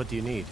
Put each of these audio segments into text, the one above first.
What do you need?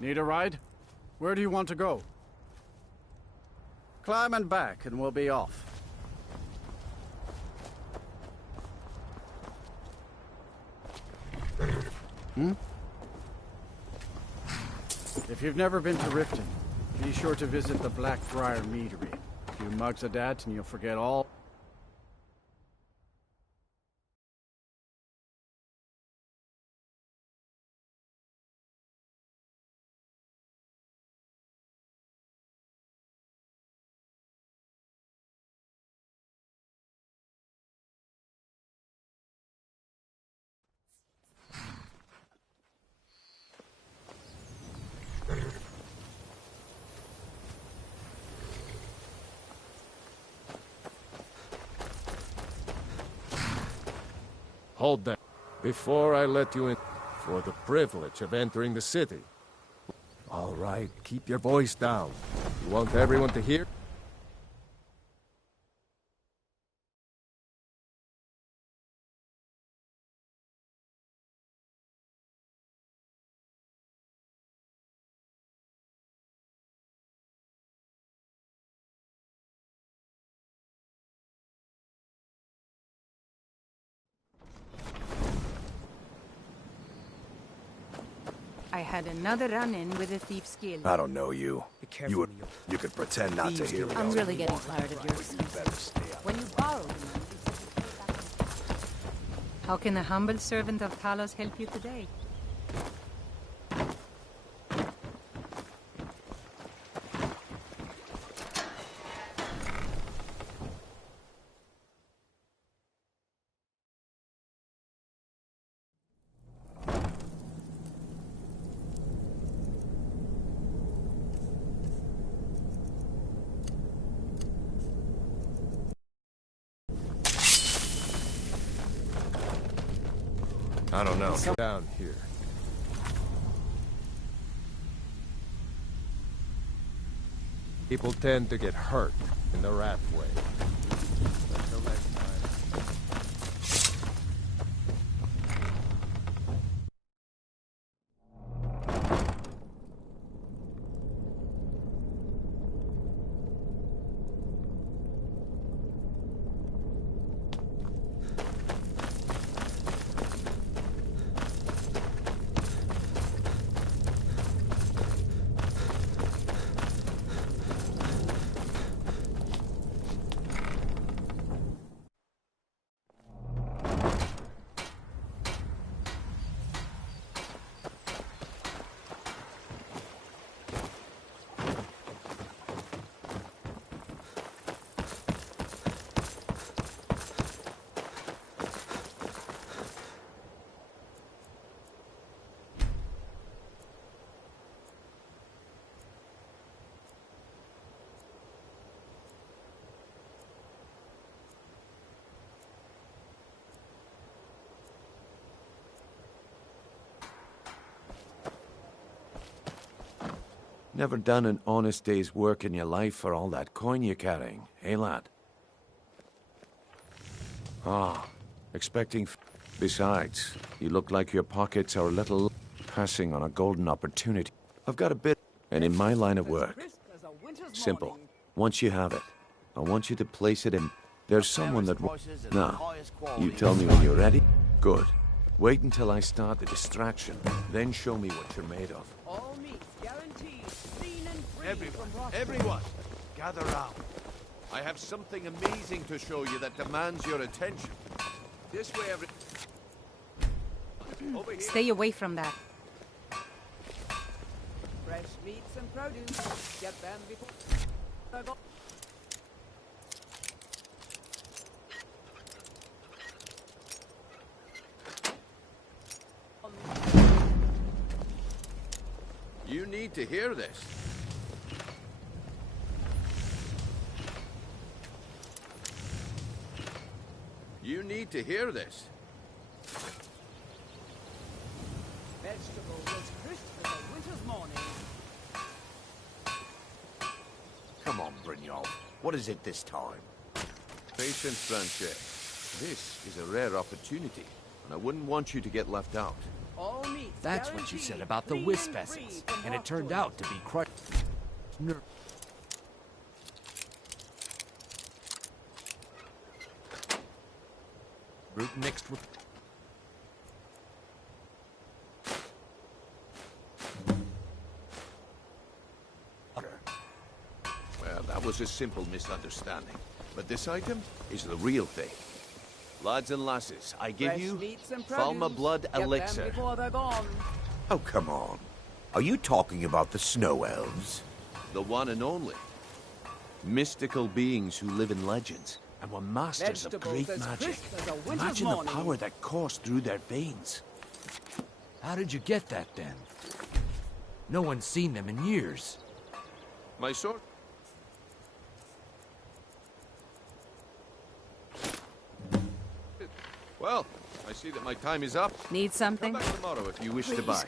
Need a ride? Where do you want to go? Climb and back and we'll be off. If you've never been to Riften, be sure to visit the Blackfriar Meadery. A few mugs of that and you'll forget all. Hold that. Before I let you in, for the privilege of entering the city. All right, keep your voice down. You want everyone to hear? I had another run-in with a thief's guild. I don't know you. You could pretend not to hear me. I'm really getting tired of your excuses. When you borrow the money, you said you pay back. How can a humble servant of Talos help you today? I don't know. Down here. People tend to get hurt in the rat way. Until next time. Never done an honest day's work in your life for all that coin you're carrying, eh, lad? Ah, expecting... Besides, you look like your pockets are a little passing on a golden opportunity. I've got a bit, and in my line of work, simple. Once you have it, I want you to place it in... There's someone that... Now, you tell me when you're ready. Good. Wait until I start the distraction, then show me what you're made of. All meats guaranteed, clean and free from rot. Everyone, gather round. I have something amazing to show you that demands your attention. This way, Over here. Stay away from that. Fresh meats and produce. Get them before... You need to hear this. You need to hear this. Vegetable as crisp as a winter's morning. Come on, Brignold. What is it this time? Patience, Blanchet. This is a rare opportunity, and I wouldn't want you to get left out. That's what you said about the wisp essence, and it turned out to be crushed. Root mixed with... Well, that was a simple misunderstanding. But this item is the real thing. Lads and lasses, I give you Falma Blood Elixir. Oh, come on. Are you talking about the snow elves? The one and only. Mystical beings who live in legends and were masters of great magic. Imagine the power that coursed through their veins. How did you get that, then? No one's seen them in years. My sword... Well, I see that my time is up. Need Come something? back tomorrow if you wish to buy.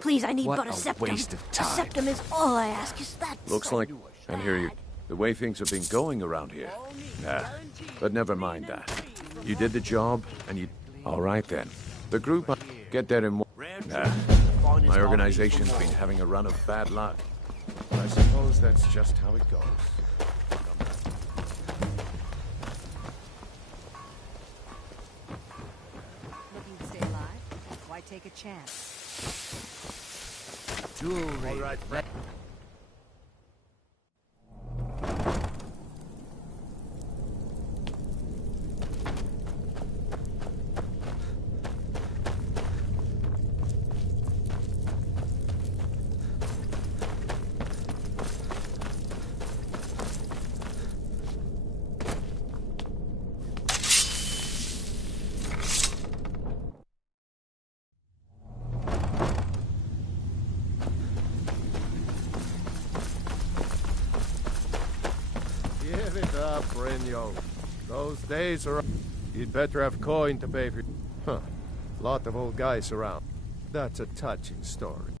Please, I need What but a a septum. waste of A time. septum is all I ask. Is that Looks so like... And here you... The way things have been going around here. Nah, but never mind that. You did the job, and you... All right, then. The group... Get there in... Nah. My organization's been having a run of bad luck. But I suppose that's just how it goes. Looking to stay alive? Why take a chance? Jewelry. All right, Let- Give it up, Brigno. Those days are... You'd better have coin to pay for... Huh. Lot of old guys around. That's a touching story.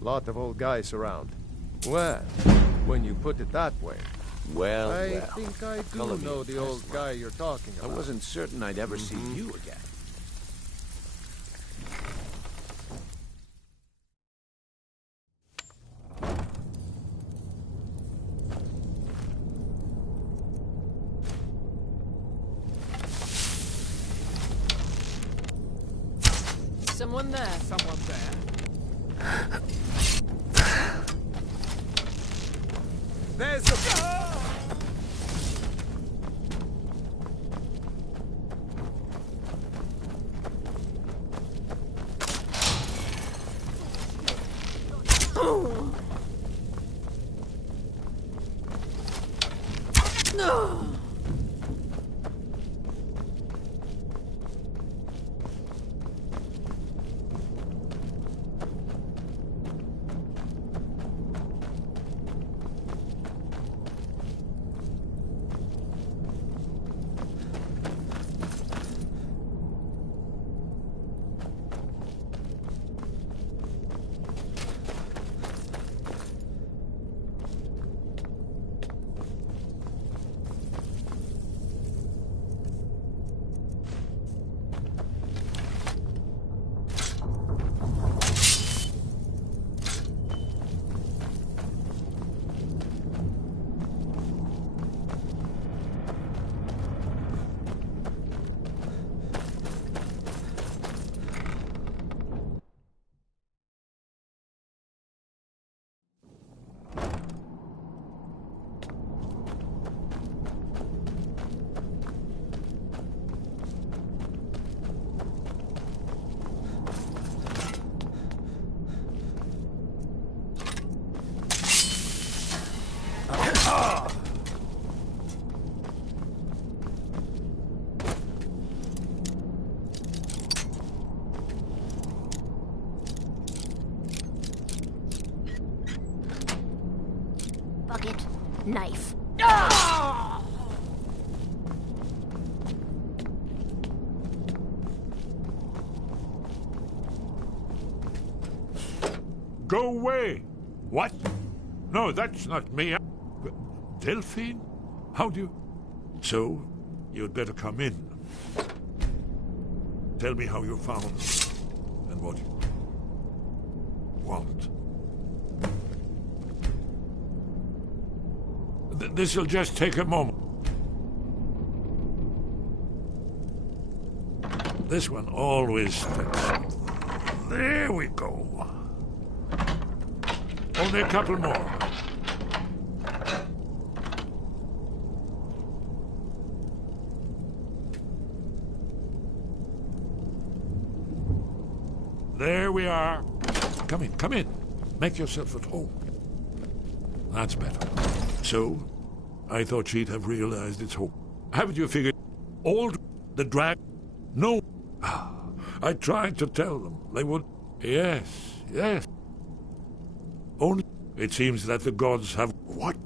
Lot of old guys around. Well, when you put it that way... Well, I well. think I do Color me know the old guy you're talking I about. wasn't certain I'd ever see you again. Someone there. Someone there. There's a... knife. Go away! What? No, that's not me. Delphine? How do you... So, you'd better come in. Tell me how you found and what you want. This'll just take a moment. This one always sticks. There we go. Only a couple more. There we are. Come in, come in. Make yourself at home. That's better. So, I thought she'd have realized its hope. Haven't you figured? All the drag... No. I tried to tell them. They would... Yes, yes. Only... It seems that the gods have... What?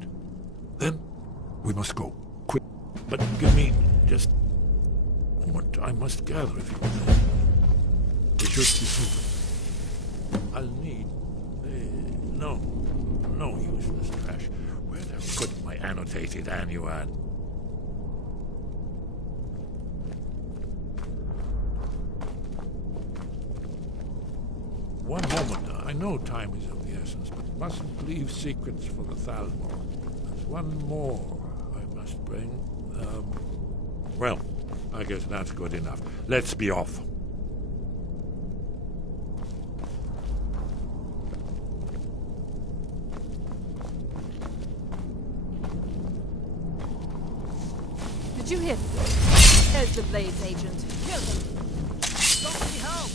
Then we must go. Quick. But give me just... What I must gather, if you will. We should be moving. I'll need... No useless trash. Where the hell put my annotated annuad? One moment. I know time is of the essence, but mustn't leave secrets for the Thalmor. There's one more I must bring. Well, I guess that's good enough. Let's be off. Did you hit? There's the Blades agent. Kill him. Don't be help.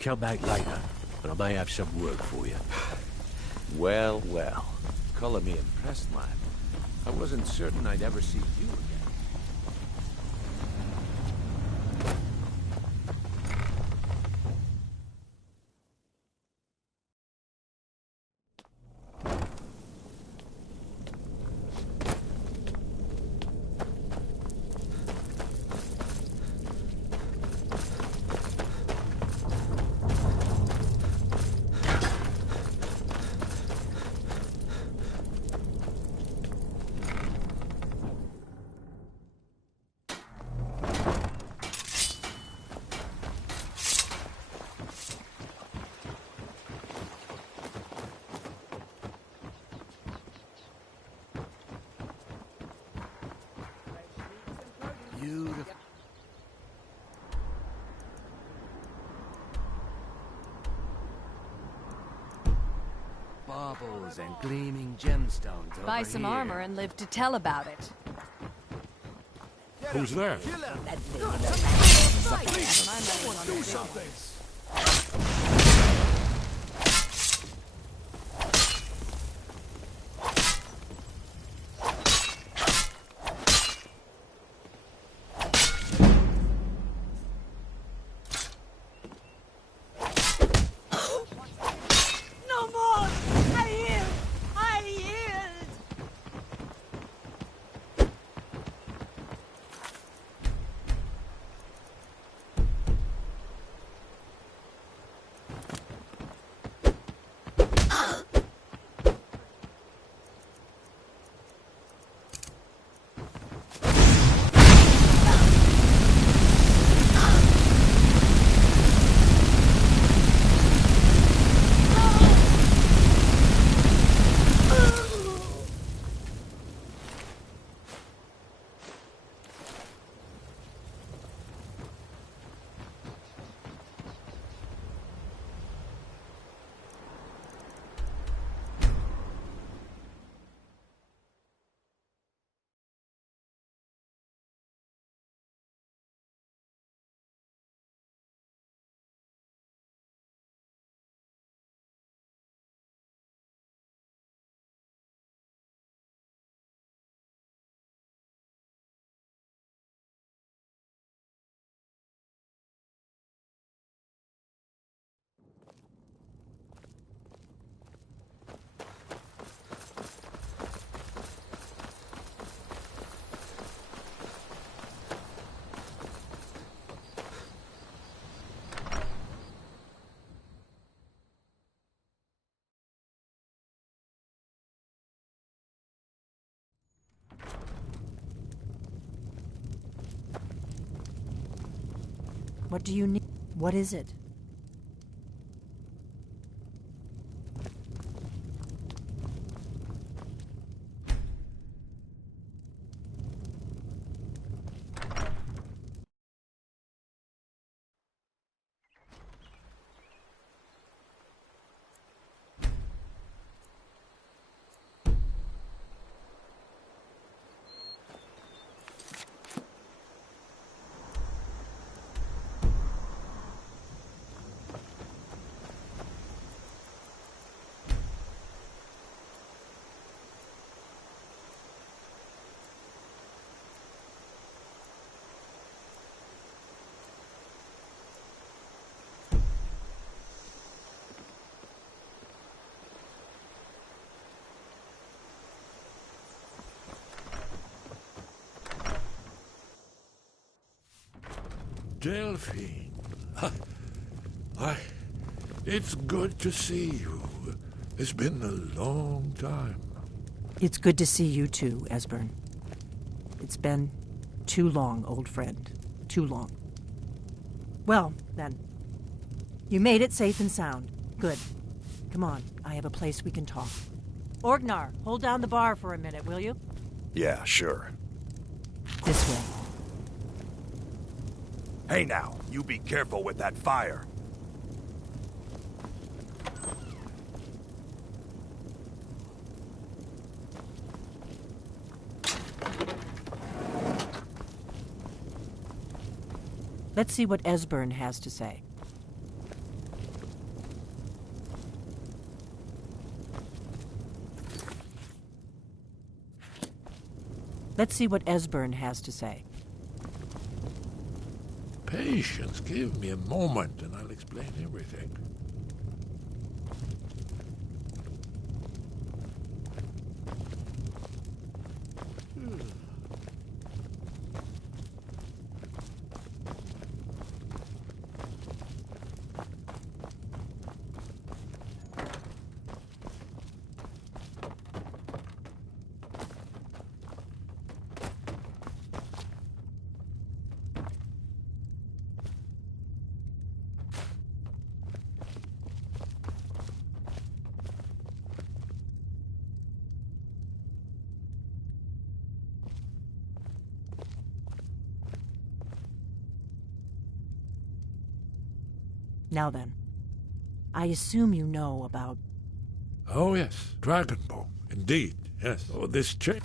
Come back later, and I may have some work for you. Well, well. Color me impressed, lad. I wasn't certain I'd ever see you again. Baubles and gleaming gemstones. Buy over some here. armor and live to tell about it. Who's there? Do something! What do you need? What is it? Delphine. Why, it's good to see you. It's been a long time. It's good to see you too, Esbern. It's been too long, old friend. Too long. Well, then. You made it safe and sound. Good. Come on, I have a place we can talk. Orgnar, hold down the bar for a minute, will you? Yeah, sure. This way. Hey now, you be careful with that fire. Let's see what Esbern has to say. Let's see what Esbern has to say. Patience, give me a moment and I'll explain everything. Now then, I assume you know about... Oh yes, Dragonbow. Indeed, yes. Oh, this change.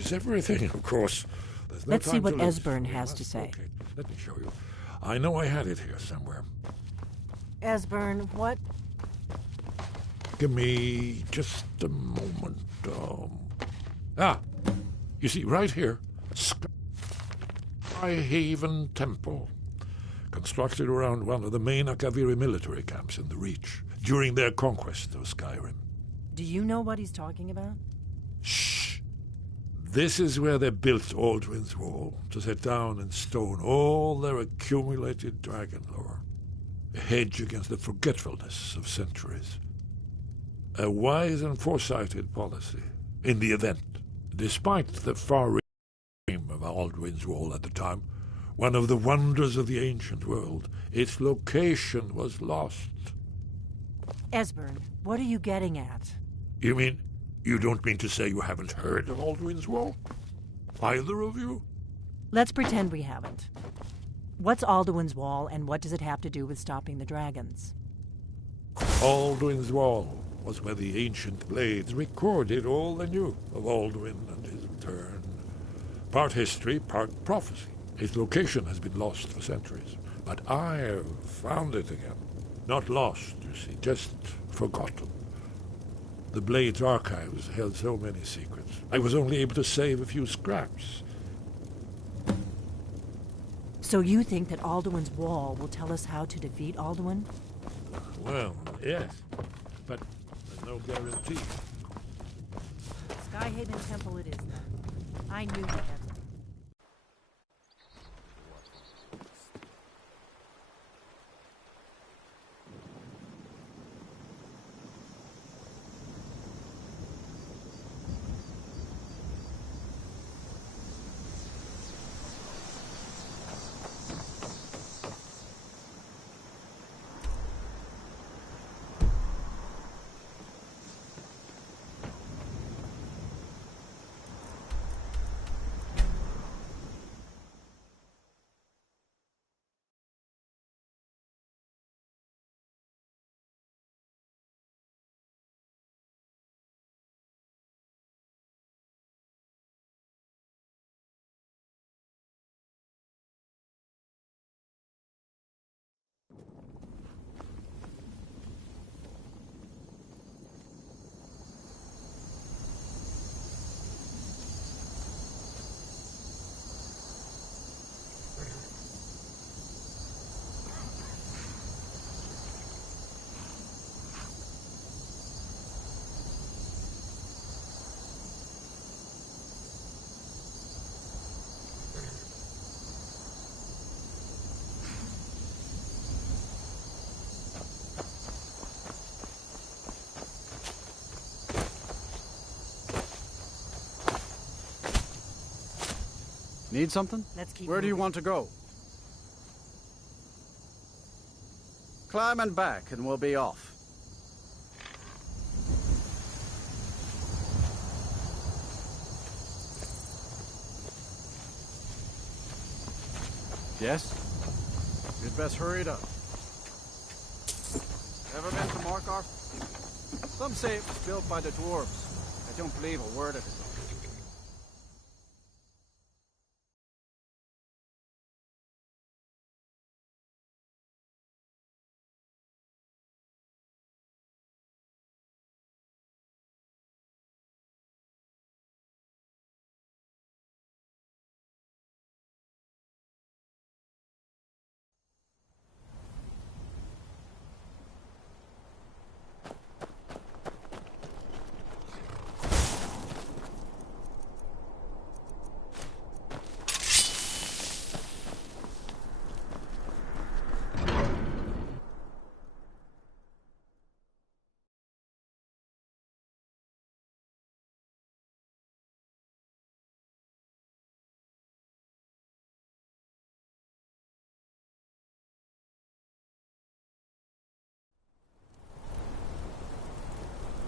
is everything, of course. There's no Let's see time what to lose. Esbern We has must to say. locate. Let me show you. I know I had it here somewhere. Esbern, what? Give me just a moment. You see, right here, Sky Haven Temple, constructed around one of the main Akaviri military camps in the Reach during their conquest of Skyrim. Do you know what he's talking about? Shh! This is where they built Aldrin's Wall, to set down in stone all their accumulated dragon lore. A hedge against the forgetfulness of centuries. A wise and foresighted policy, in the event, despite the far reach of Aldrin's Wall at the time, one of the wonders of the ancient world, its location was lost. Esbern, what are you getting at? You mean, you don't mean to say you haven't heard of Aldrin's Wall? Either of you? Let's pretend we haven't. What's Alduin's Wall, and what does it have to do with stopping the dragons? Alduin's Wall was where the ancient blades recorded all they knew of Alduin and his return. Part history, part prophecy. Its location has been lost for centuries, but I have found it again. Not lost, you see, just forgotten. The Blade's archives held so many secrets. I was only able to save a few scraps. So you think that Alduin's Wall will tell us how to defeat Alduin? Well, yes, but there's no guarantee. Skyhaven Temple it is, then. I knew you had something. Need something? Let's keep Where do you moving. want to go? Climb and back, and we'll be off. Yes? You'd best hurry it up. Ever been to Markarth? Some say it was built by the dwarves. I don't believe a word of it.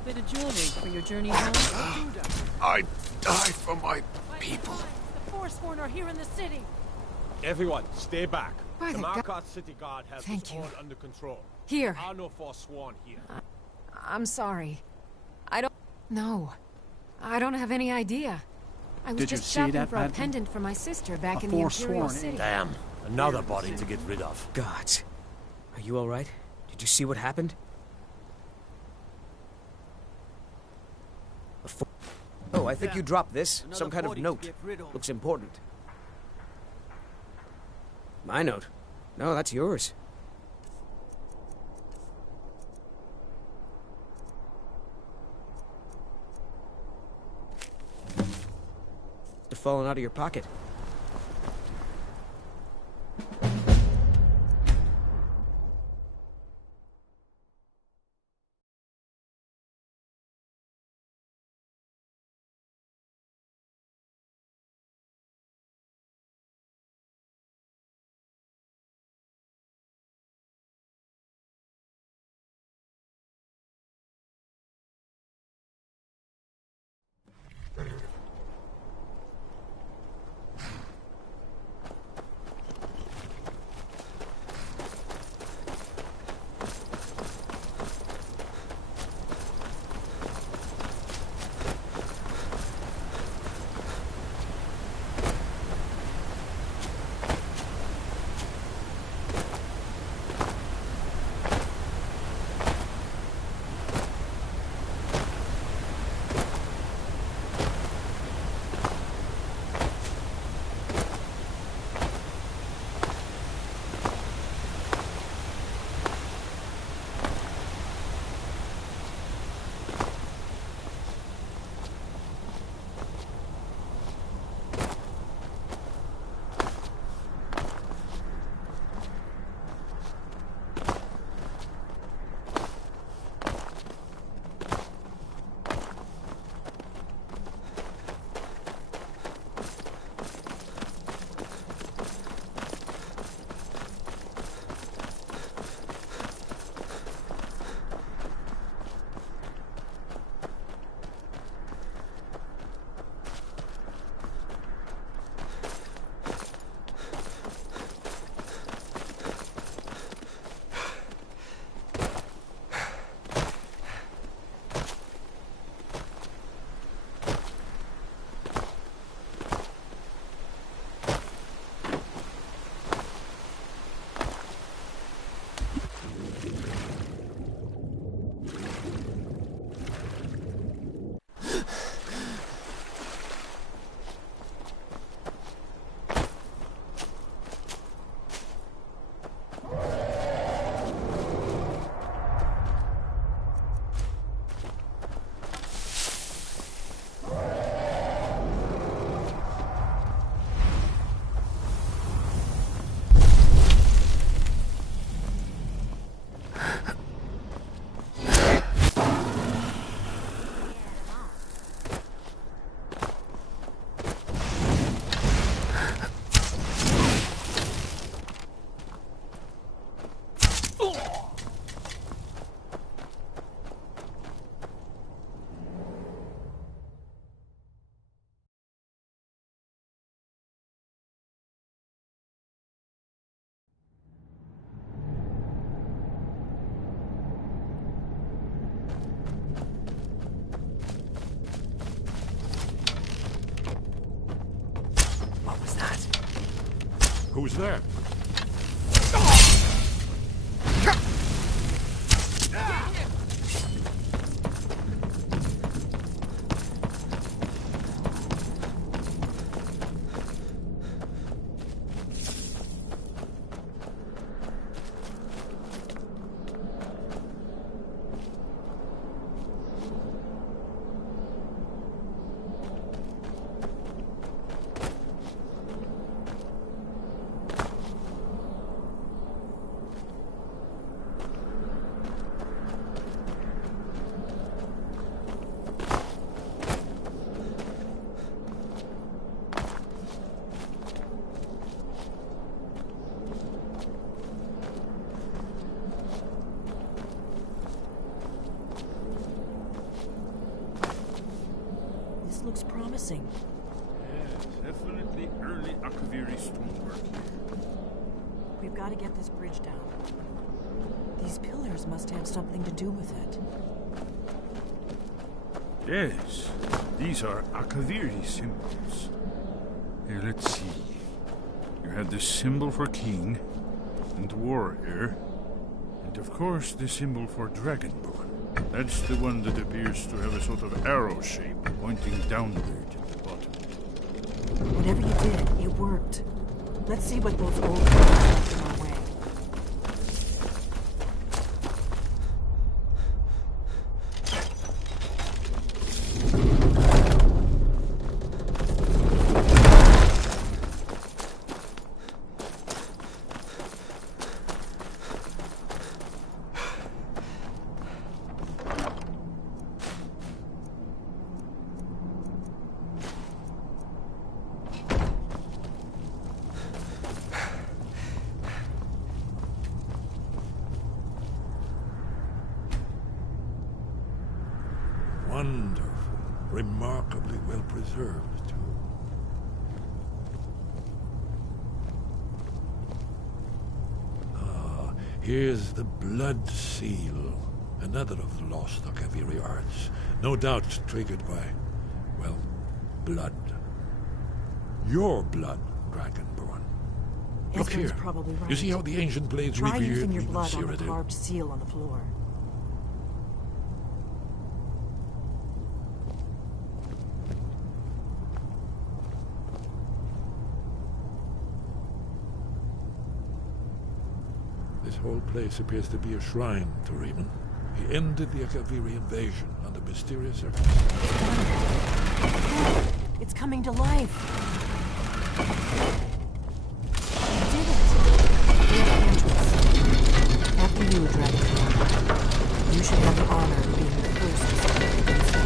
Bit of jewelry for your journey home? I die for my people. The Forsworn are here in the city. Everyone, stay back. By the the Markarth city guard has Thank this you. all under control. Here. There are no Forsworn here. I'm sorry. I don't... No. I don't have any idea. I was Did you just see shopping that, for a Madman? pendant for my sister back A in the Imperial forsworn City. Damn, another body to get rid of. Gods. Are you alright? Did you see what happened? Oh, I think you dropped this. Some kind of note. Looks important. My note? No, that's yours. It's fallen out of your pocket. Who's there? Looks promising. Yes, definitely early Akaviri stonework. We've got to get this bridge down. These pillars must have something to do with it. Yes, these are Akaviri symbols. Here, let's see. You have the symbol for king and warrior, and of course the symbol for dragonborn. That's the one that appears to have a sort of arrow shape pointing downward at the bottom. Whatever you did, it worked. Let's see what those old left in our way. Wonderful. Remarkably well preserved, too. Ah, here's the blood seal. Another of the lost Akaviri arts. No doubt triggered by, well, blood. Your blood, Dragonborn. Look Esbern's here. probably right. You see how the ancient blades Try revered using your even blood on the Cyrodiil? carved seal on the floor. This whole place appears to be a shrine to Riemann. He ended the Akaviri invasion under mysterious circumstances. It's coming to life. You did it. We're at the entrance. After you, Dragon. You should have the honor of being the first to step against them.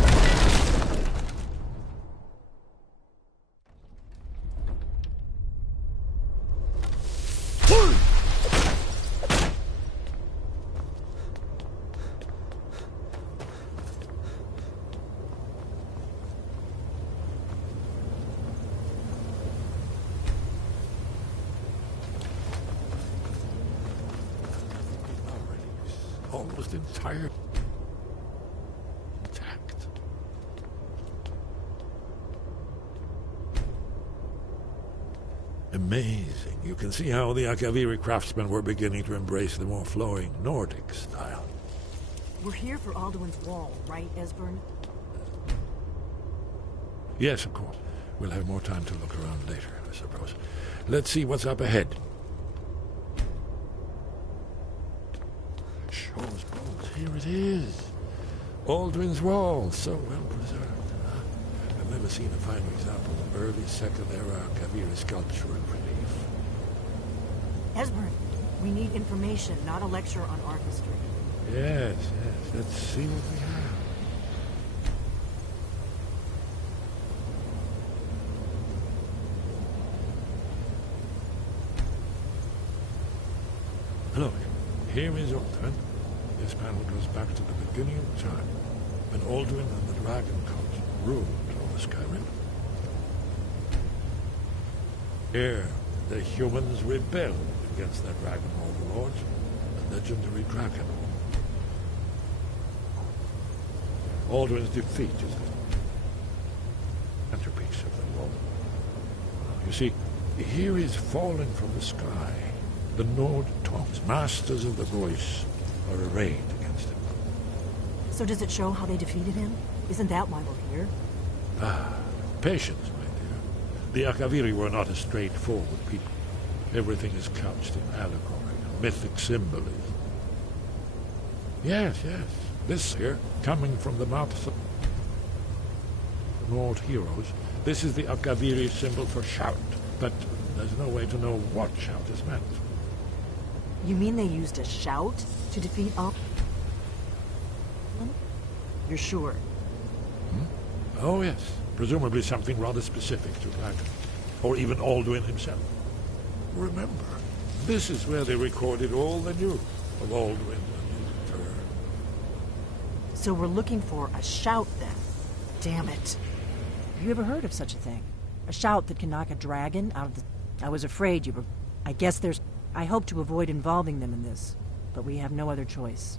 Almost entire. Intact. Amazing. You can see how the Akaviri craftsmen were beginning to embrace the more flowing Nordic style. We're here for Alduin's Wall, right, Esbern? Yes, of course. We'll have more time to look around later, I suppose. Let's see what's up ahead. Shaw's bones. Here it is. Alduin's Wall, so well preserved. I've never seen a finer example of early Second Era Akaviri sculpture and relief. Esbern, we need information, not a lecture on art history. Yes, yes. Let's see what we have. Look, here is Alduin. This panel goes back to the beginning of time, when Alduin and the Dragon Cult ruled over Skyrim. Here, the humans rebelled against their dragon overlords, the legendary dragon. Alduin's defeat is the centerpiece of the wall. You see, here is fallen from the sky. The Nord tongues, masters of the voice, are arrayed against him. So does it show how they defeated him? Isn't that why we're here? Ah, patience, my dear. The Akaviri were not a straightforward people. Everything is couched in allegory and mythic symbolism. Yes, yes. This here, coming from the mouths of the Nord heroes, this is the Akaviri symbol for shout, but there's no way to know what shout is meant. You mean they used a shout to defeat all? You're sure? Oh, yes. Presumably something rather specific to Dragon. Or even Alduin himself. Remember, this is where they recorded all the news of Alduin and his turn. So we're looking for a shout then. Damn it. Have you ever heard of such a thing? A shout that can knock a dragon out of the... I was afraid you were... I guess there's... I hope to avoid involving them in this, but we have no other choice.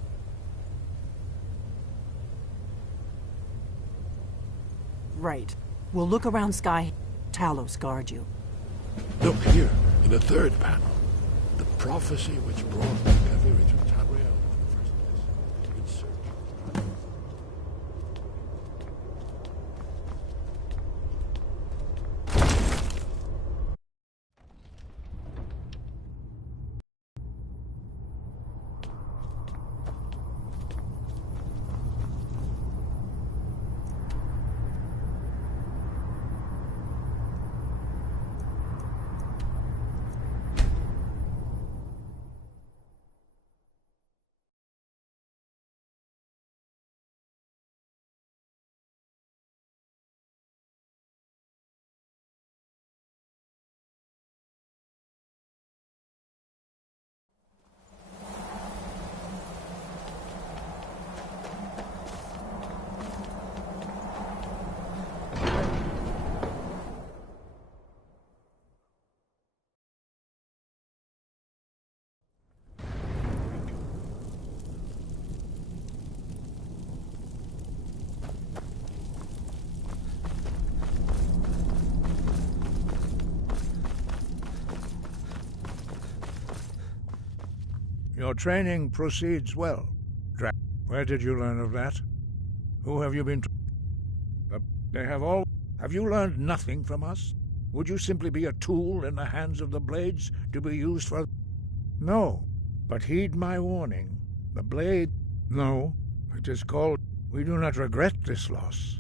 Right. We'll look around Sky. Talos guard you. Look here, in the third panel. The prophecy which brought Kaviri to Tabriel in the first place. Insert. Your training proceeds well. Where did you learn of that? Who have you been They have all... Have you learned nothing from us? Would you simply be a tool in the hands of the Blades to be used for... No, but heed my warning. The Blade... No, it is called... We do not regret this loss.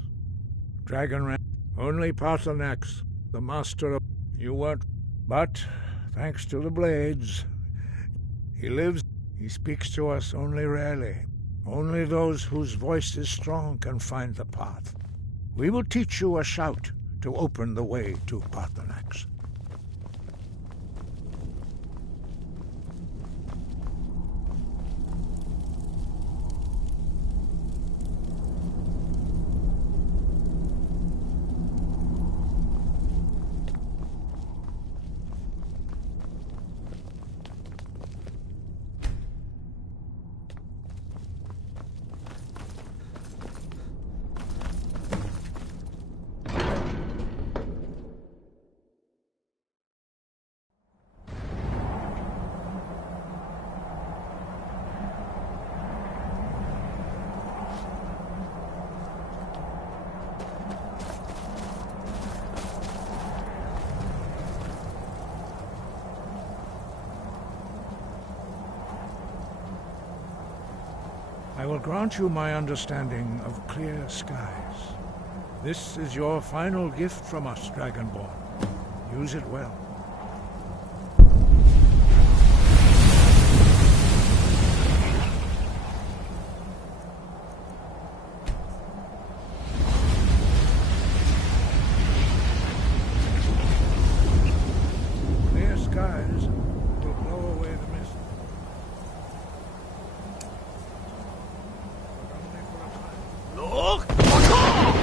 Dragonran... Only Paarthurnax, the master of... You weren't... But, thanks to the Blades... He lives... He speaks to us only rarely. Only those whose voice is strong can find the path. We will teach you a shout to open the way to Paarthurnax. I will grant you my understanding of clear skies. This is your final gift from us, Dragonborn. Use it well. Clear skies will blow away the mist. Look! Look!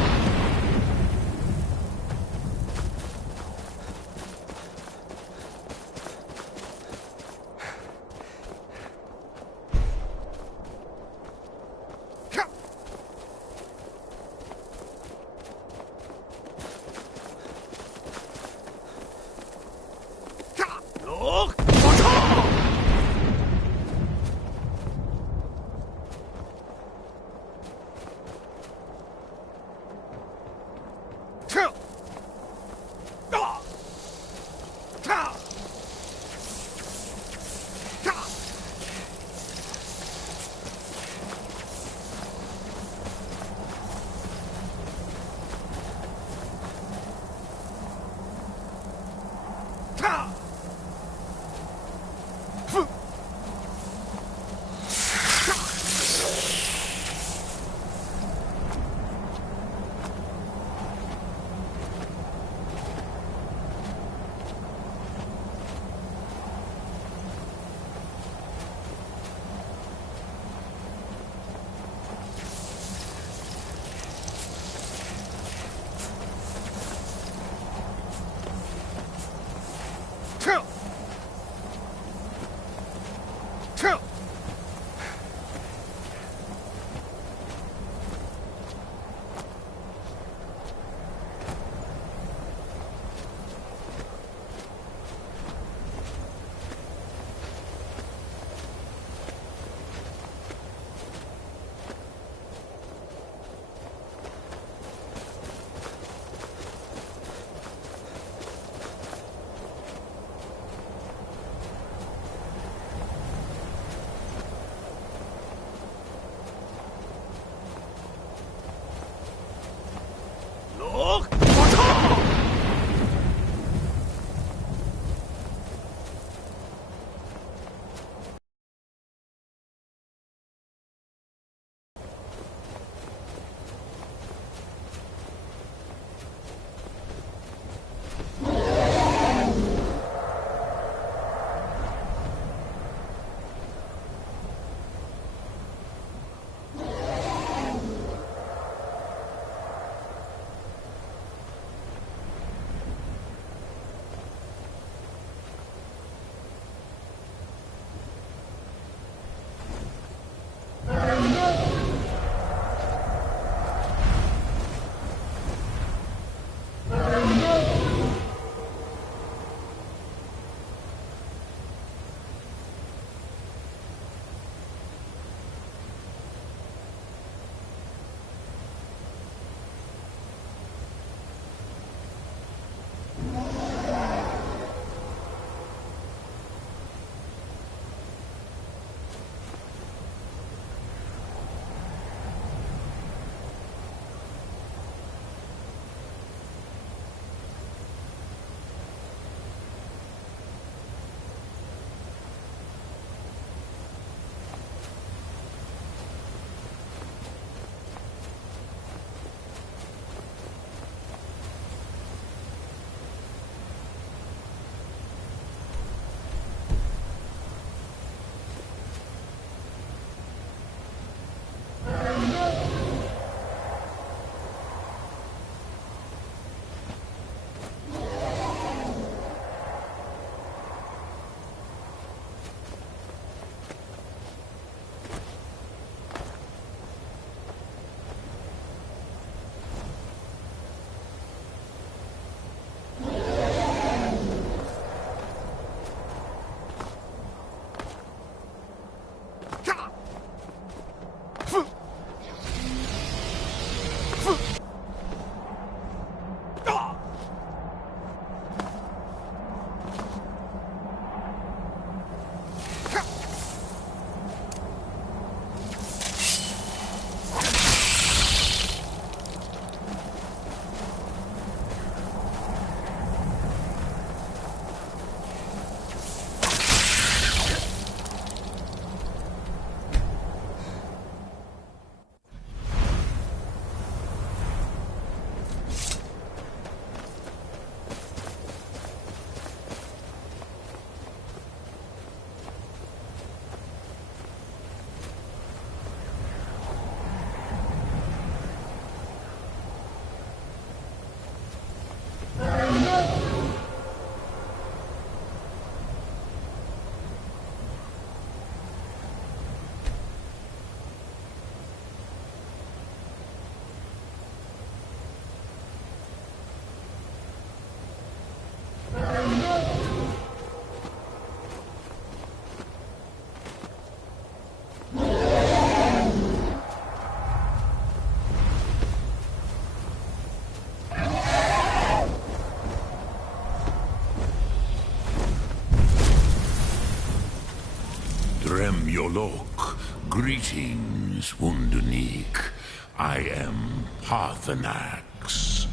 Yolok. Greetings, Wundernik. I am Parthenax.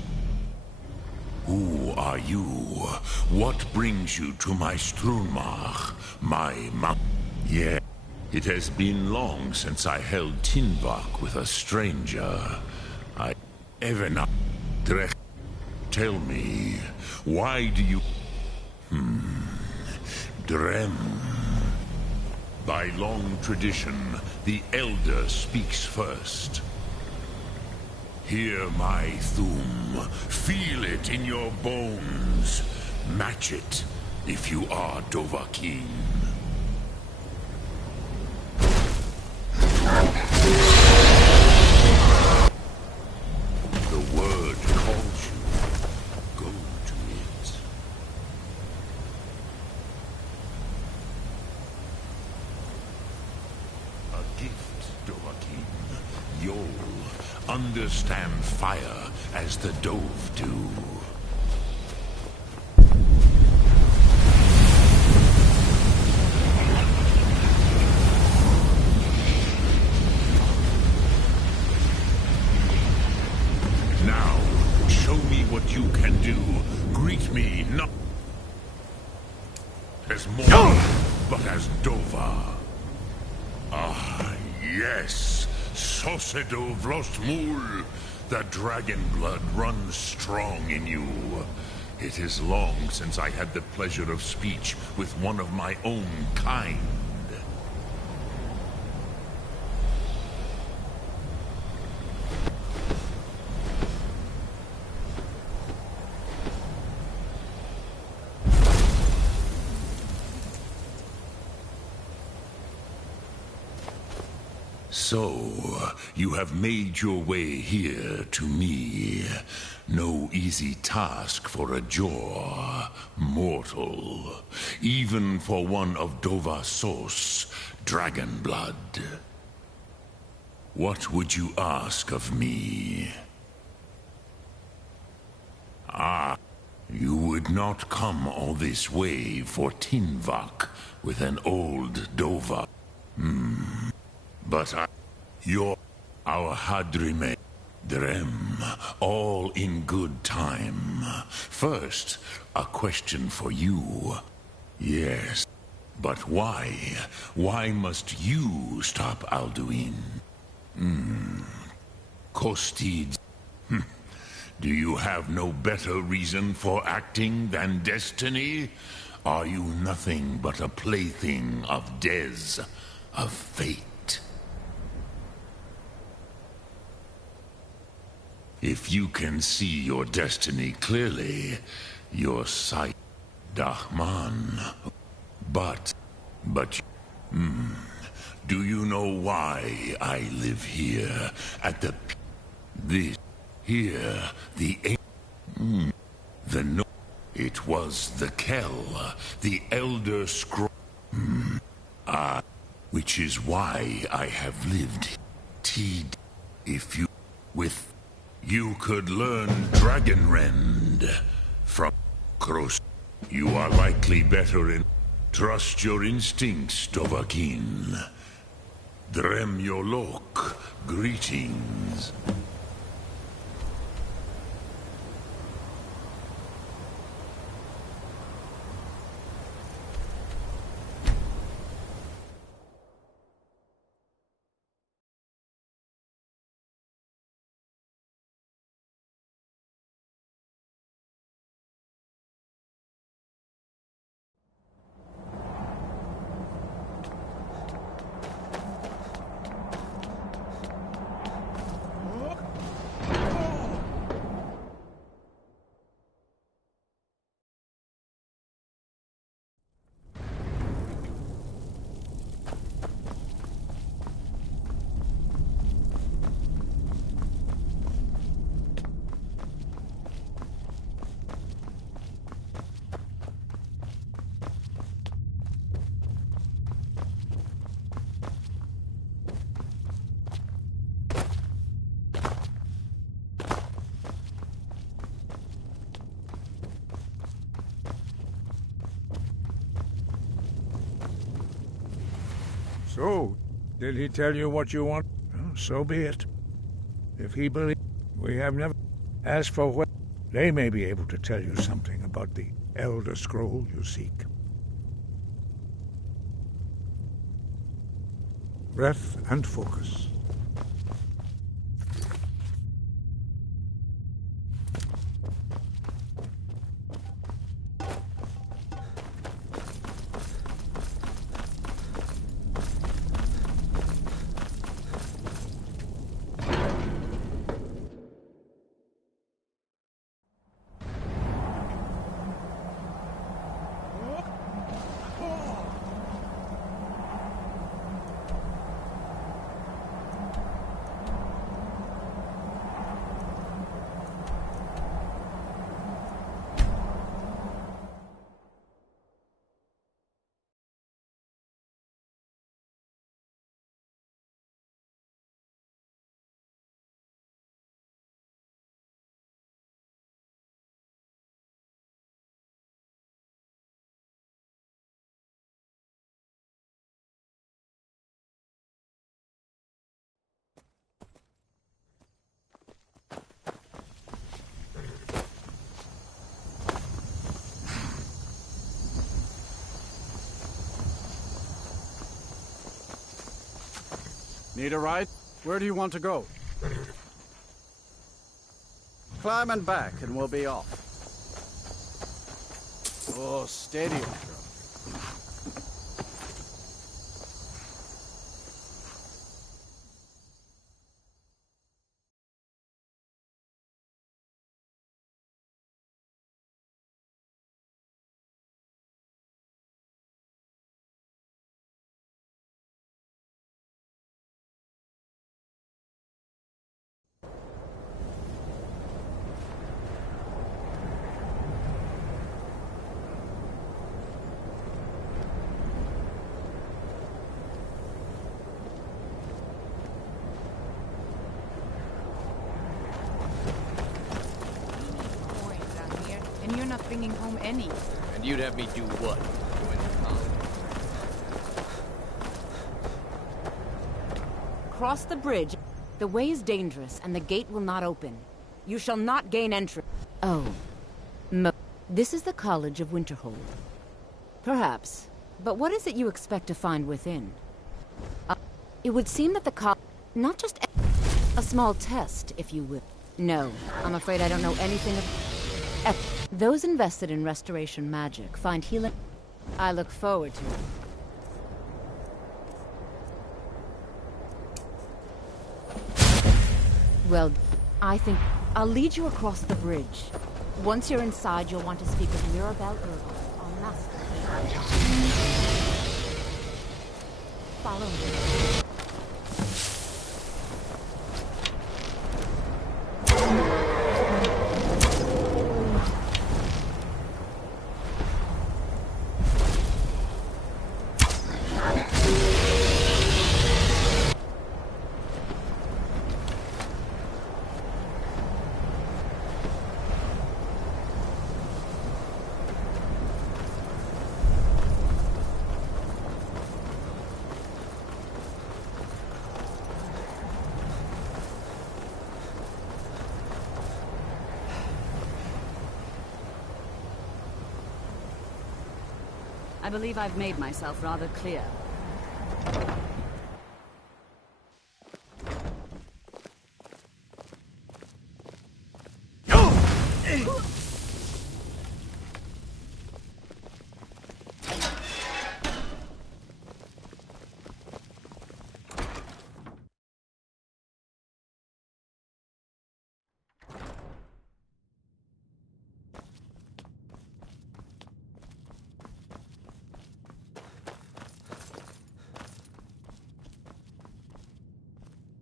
Who are you? What brings you to my Strunmach, my mount? Yeah, it has been long since I held Tinvak with a stranger. I ever not. Tell me, why do you... Drem. By long tradition, the Elder speaks first. Hear my Thum. Feel it in your bones. Match it, if you are Dovahkiin. The word calls you. Go to it. A gift, Dovahkiin. You'll understand fire as the Dove do. Now, show me what you can do. Greet me not as more, but as Dova. Ah, yes. Sosedo Vlostmul. The dragon blood runs strong in you. It is long since I had the pleasure of speech with one of my own kind. So, you have made your way here to me. No easy task for a Jor mortal, even for one of Dovahsos, dragon blood. What would you ask of me? Ah, you would not come all this way for Tinvak with an old Dova. But our Hadrime, Drem, all in good time. First, a question for you. Yes, but why? Why must you stop Alduin? Kostid. Do you have no better reason for acting than destiny? Are you nothing but a plaything of Dez, of fate? If you can see your destiny clearly, your sight, Dahman. But, do you know why I live here at the, this, here, the no, it was the Kell, the Elder Scroll, which is why I have lived, Teed, if you, with, you could learn Dragonrend from Kroos. You are likely better in... Trust your instincts, Dovahkiin. Drem Yolok, greetings. So, did he tell you what you want? Well, so be it. If he believes, we have never... As for what... They may be able to tell you something about the Elder Scroll you seek. Breath and focus. Need a ride? Where do you want to go? Climb and back, and we'll be off. Oh, steady, old girl. And you're not bringing home any. And you'd have me do what? Join the college? Cross the bridge. The way is dangerous, and the gate will not open. You shall not gain entry. Oh. This is the College of Winterhold. Perhaps. But what is it you expect to find within? It would seem that the not just a small test, if you will. No, I'm afraid I don't know anything of... Those invested in restoration magic find healing. I look forward to it. Well, I think I'll lead you across the bridge. Once you're inside, you'll want to speak with Mirabelle Earl, our master. Follow me. I believe I've made myself rather clear.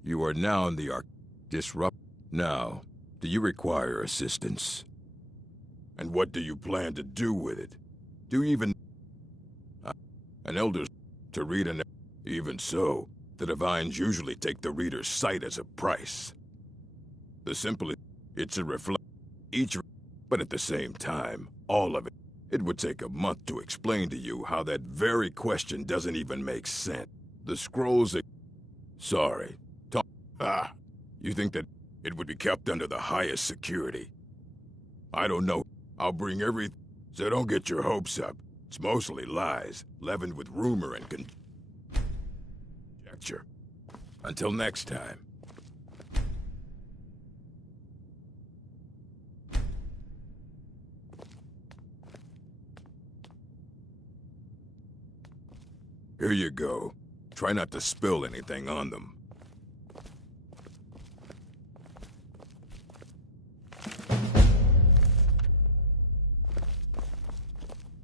You are now in the disrupt. Now, do you require assistance? And what do you plan to do with it? Do you even... An elder's to read an... Even so, the divines usually take the reader's sight as a price. The simple... It's a reflect... Each... But at the same time, all of it. It would take a month to explain to you how that very question doesn't even make sense. The scrolls are... Sorry. Ah, you think that it would be kept under the highest security? I don't know. I'll bring everything, so don't get your hopes up. It's mostly lies, leavened with rumor and conjecture. Until next time. Here you go. Try not to spill anything on them.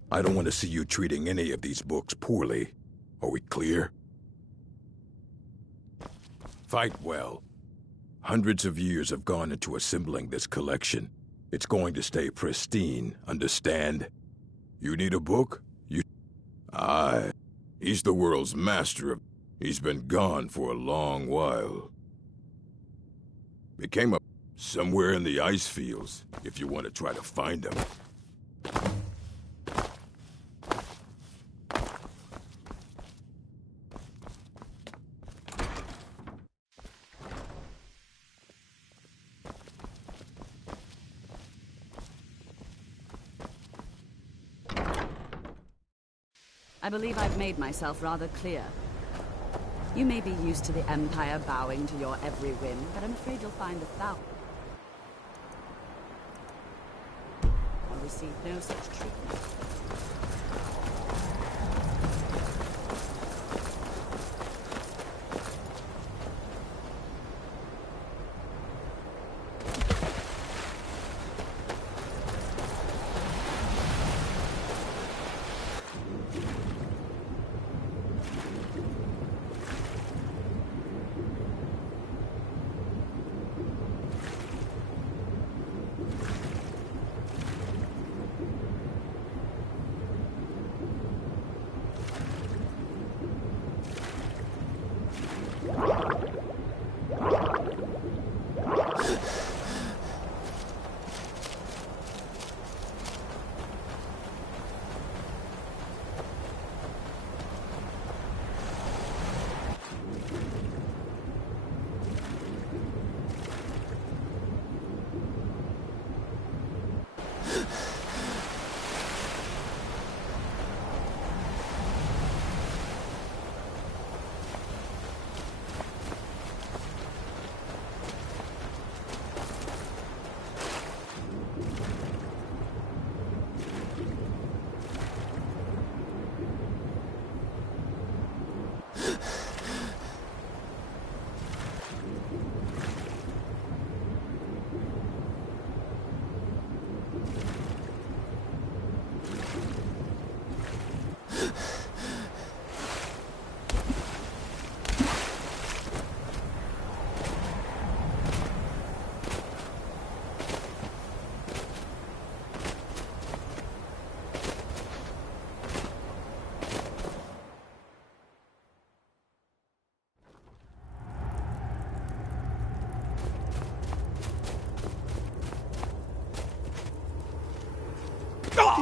I don't want to see you treating any of these books poorly. Are we clear? Fight well. Hundreds of years have gone into assembling this collection. It's going to stay pristine, understand? You need a book? Aye. He's the world's master of... He's been gone for a long while. Became a... somewhere in the ice fields, if you want to try to find him. I believe I've made myself rather clear. You may be used to the Empire bowing to your every whim, but I'm afraid you'll find that thou will receive no such treatment.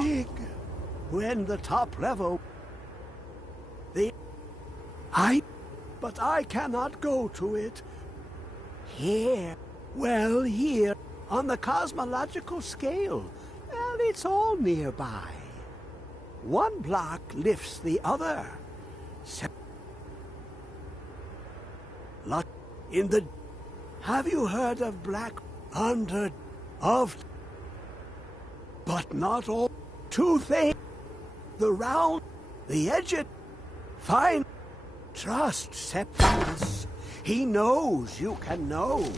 Dig when the top level. But I cannot go to it. Here, well, here, on the cosmological scale, well, it's all nearby. One block lifts the other. Luck in the... Have you heard of Black Under of... But not all. Two things. The round, the edge it. Fine. Trust Septimus. He knows you can know.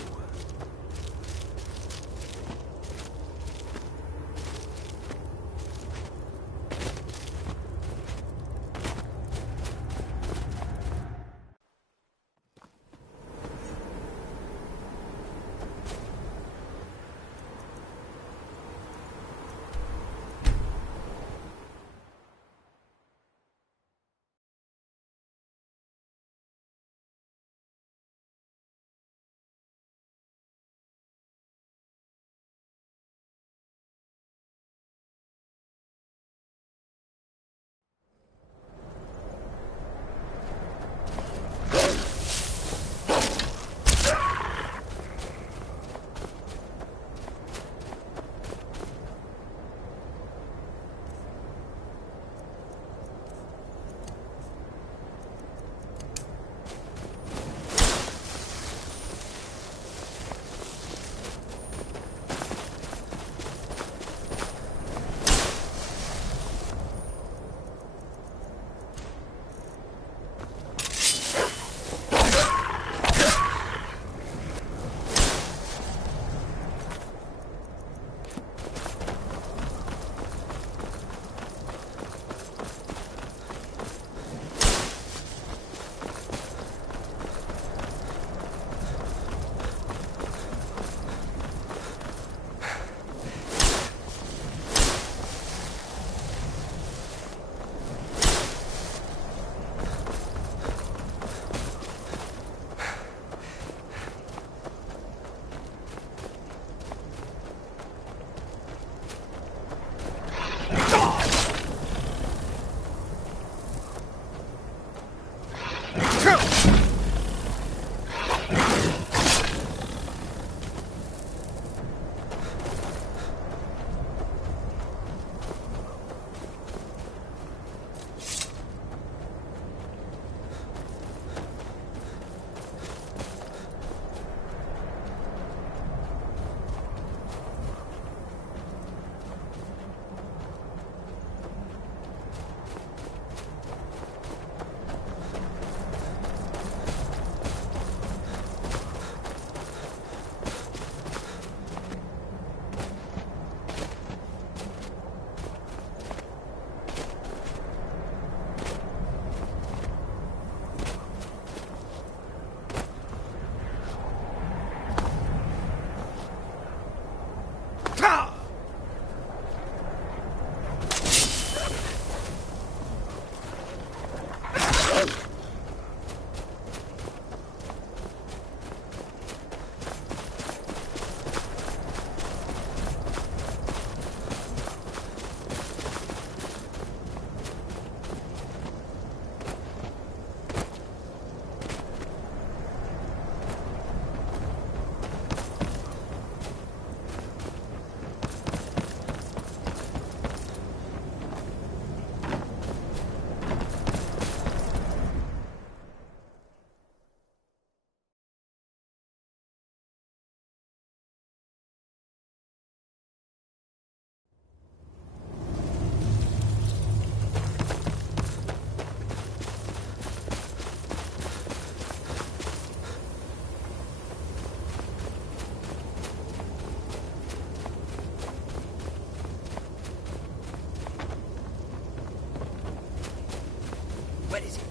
Where is it?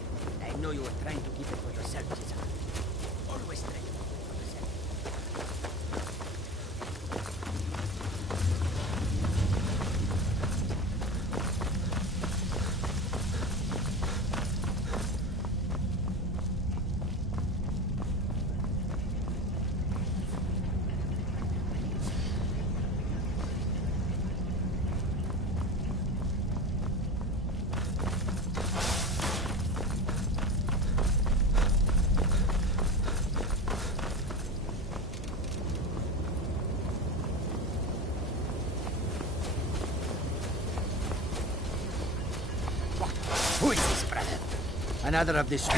I know you were trying to keep it for yourself, Cesar. Always trying to keep it for yourself. Who is this, brother? Another of this.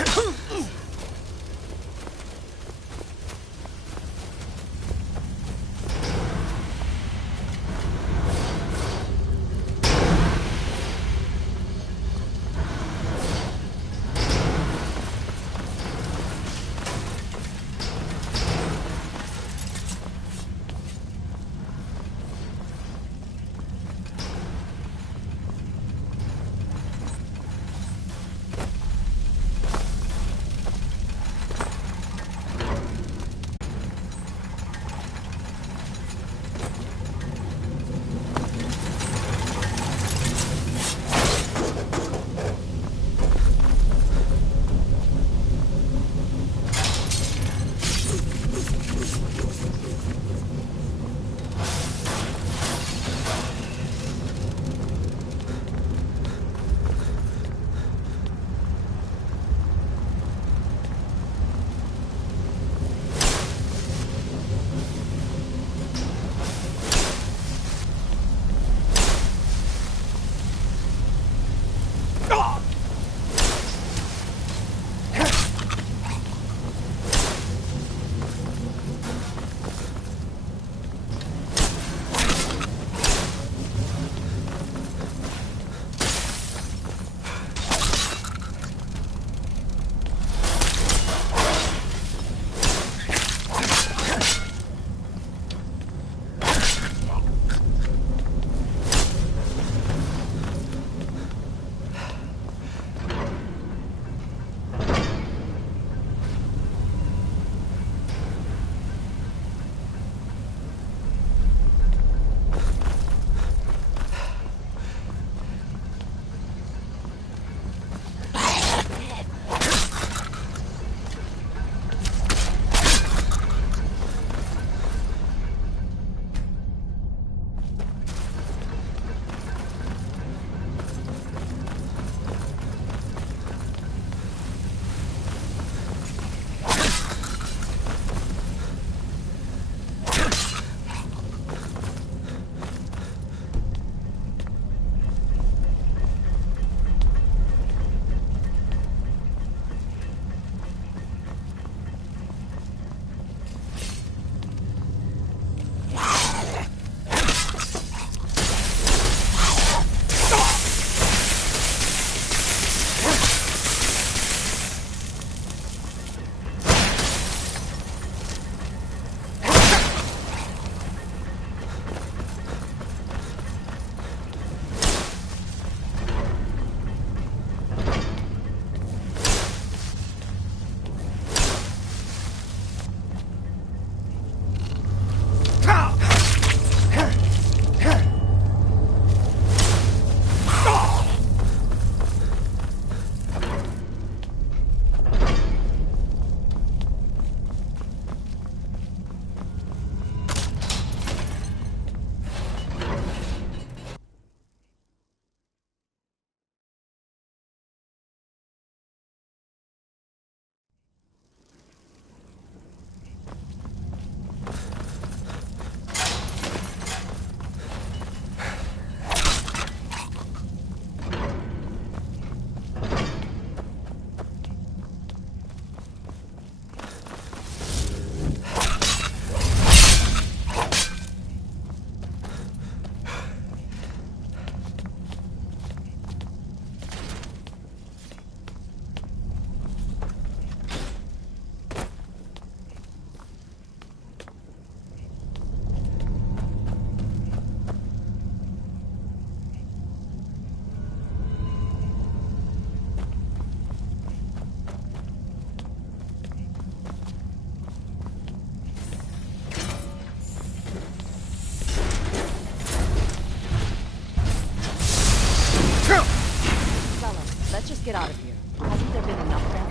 Let's just get out of here. Hasn't there been enough death?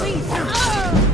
Please!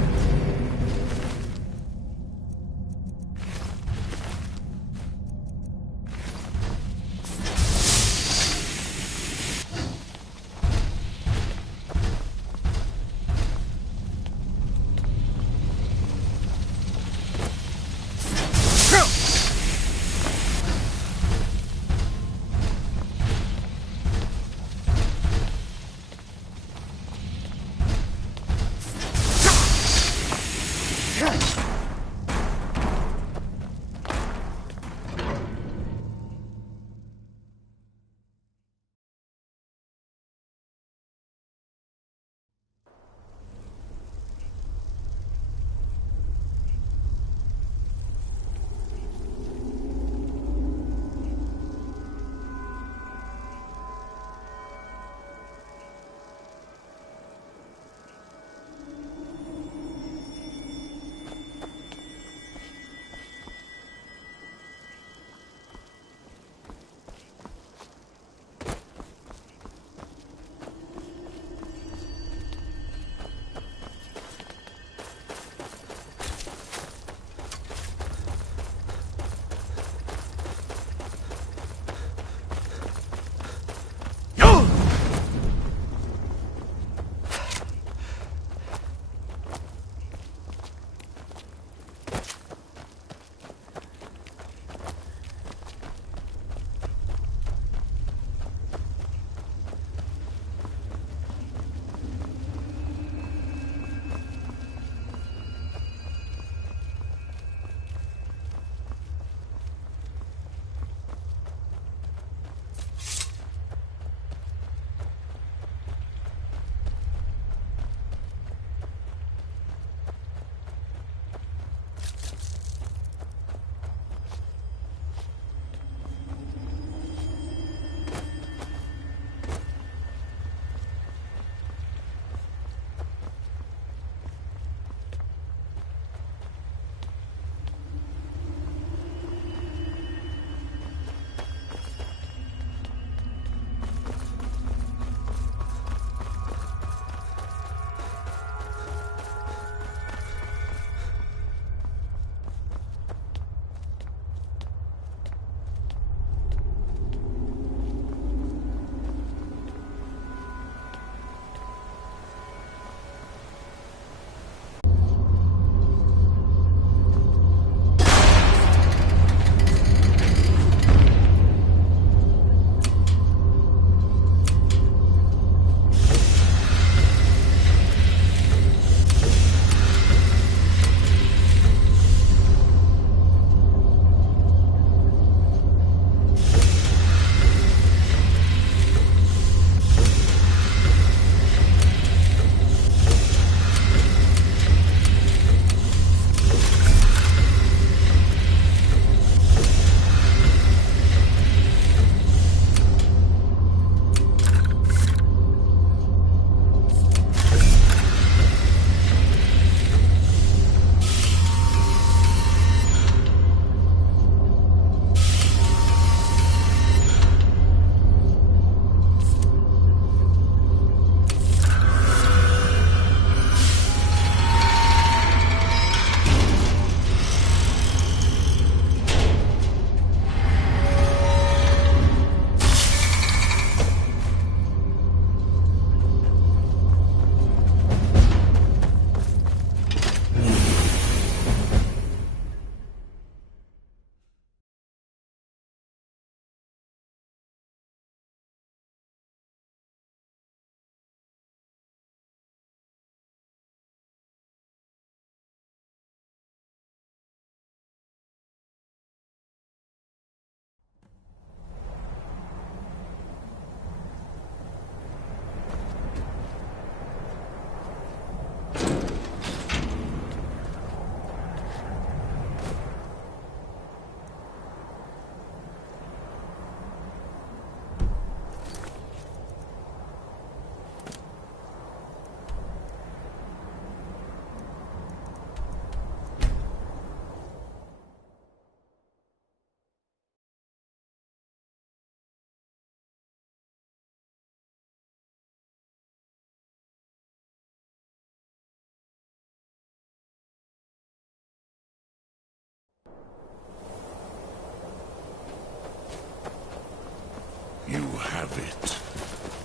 You have it.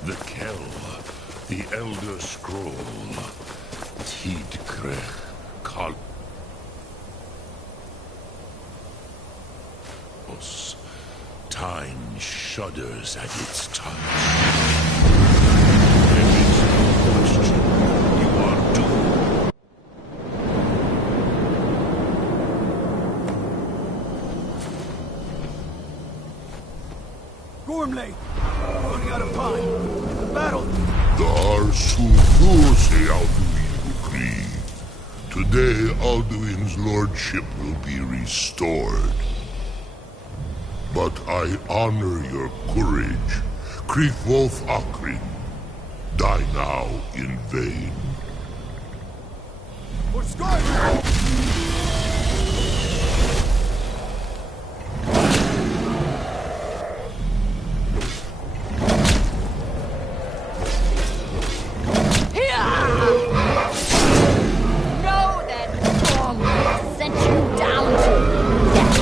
The Kell, the Elder Scroll. Tidkrech Kal. Time shudders at its touch. There is no question. You are doomed. Gormley! Running out of time! Battle! Dar Sultose Alduin Ukri. Today Alduin's lordship will be restored. But I honor your courage. Krithwolf Akrin. Die now in vain. For Skyrim! Know that Gormley sent you down to death.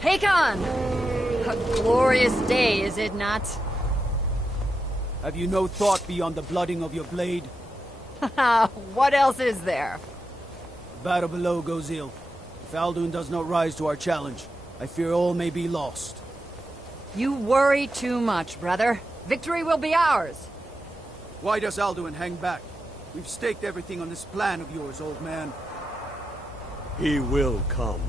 Hakon! A glorious day, is it not? Have you no thought beyond the blooding of your blade? What else is there? The battle below goes ill. If Alduin does not rise to our challenge, I fear all may be lost. You worry too much, brother. Victory will be ours. Why does Alduin hang back? We've staked everything on this plan of yours, old man. He will come.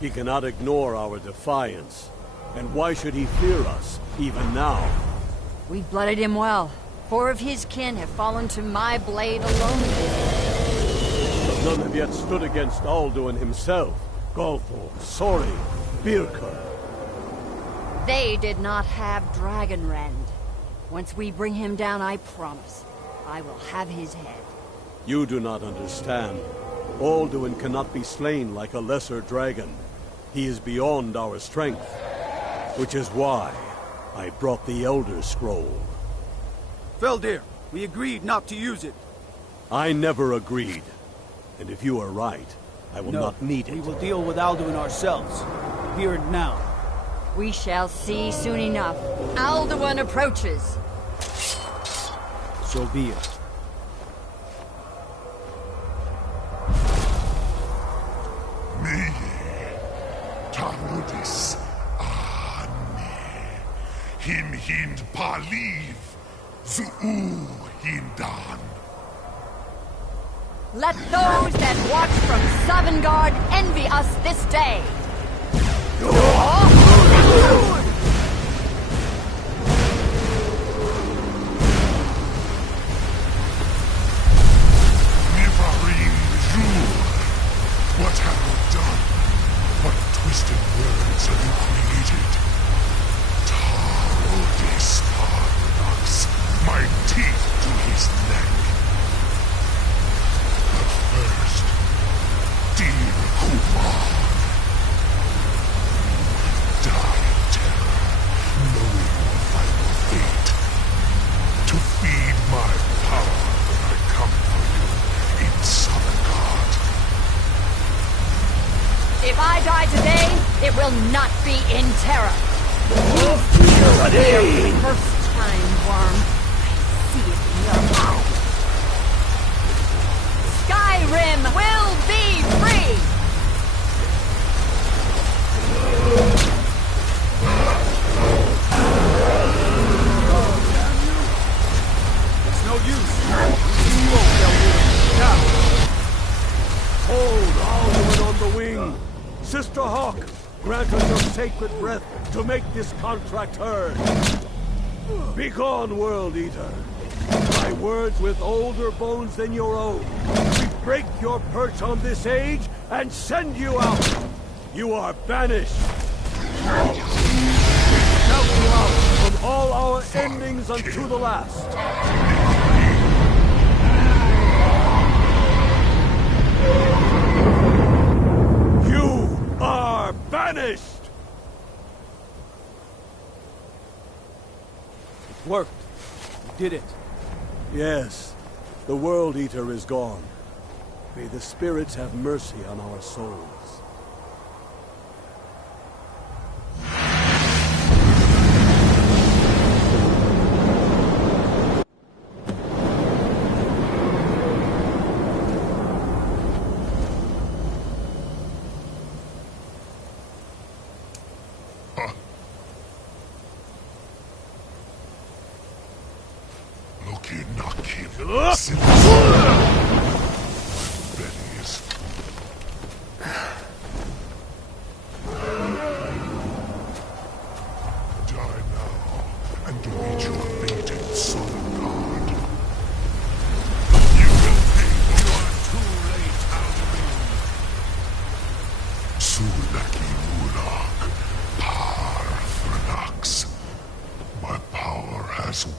He cannot ignore our defiance. And why should he fear us, even now? We've blooded him well. 4 of his kin have fallen to my blade alone. But none have yet stood against Alduin himself. Golthor, Sori, Birker. They did not have Dragonrend. Once we bring him down, I promise, I will have his head. You do not understand. Alduin cannot be slain like a lesser dragon. He is beyond our strength. Which is why I brought the Elder Scroll. Feldir, we agreed not to use it. I never agreed. And if you are right, I will not need it. We will deal with Alduin ourselves. Here and now. We shall see soon enough. Alduin approaches. So be it. Tarudis Ane. Him hind Paliv. Zuu hindan. Let those that watch from Sovngarde envy us this day. Nivarim Jur. What have you done? What twisted words have you created? Tarudis Paradox. My teeth to his neck. But first, dear Kumar, die in terror, knowing your final fate. To feed my power when I come for you in Sovngarde. If I die today, it will not be in terror. First time, worm. I see it in your mouth. Skyrim will be free! It's no use. Smoke, Feldir. Down. Hold Alduin on the wing! Sister Hawk, grant us your sacred breath to make this contract heard. Begone, World Eater. By words with older bones than your own, we break your perch on this age and send you out. You are banished. Count you out from all our endings unto the last. You are banished! It worked. You did it. Yes, The World Eater is gone. May the spirits have mercy on our souls.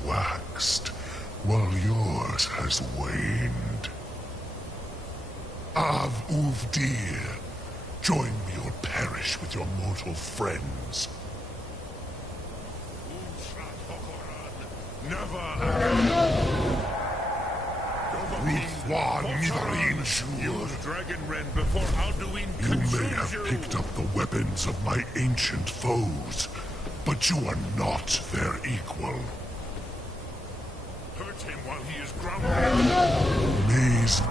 Waxed, while yours has waned. Av Uvdir, join me or perish with your mortal friends. You may have picked up the weapons of my ancient foes, but you are not their equal. Hurt him while he is grounded. Maze.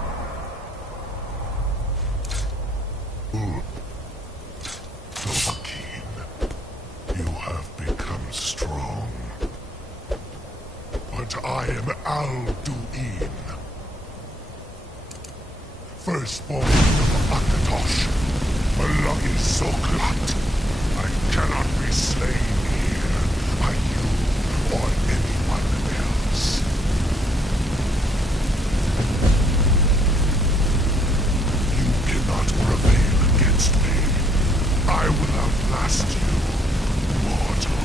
Dovahkiin, you have become strong. But I am Alduin, firstborn of Akatosh, Malagi Soklat. I cannot be slain here by you or anyone else. You cannot prevail against me. I will outlast you, mortal.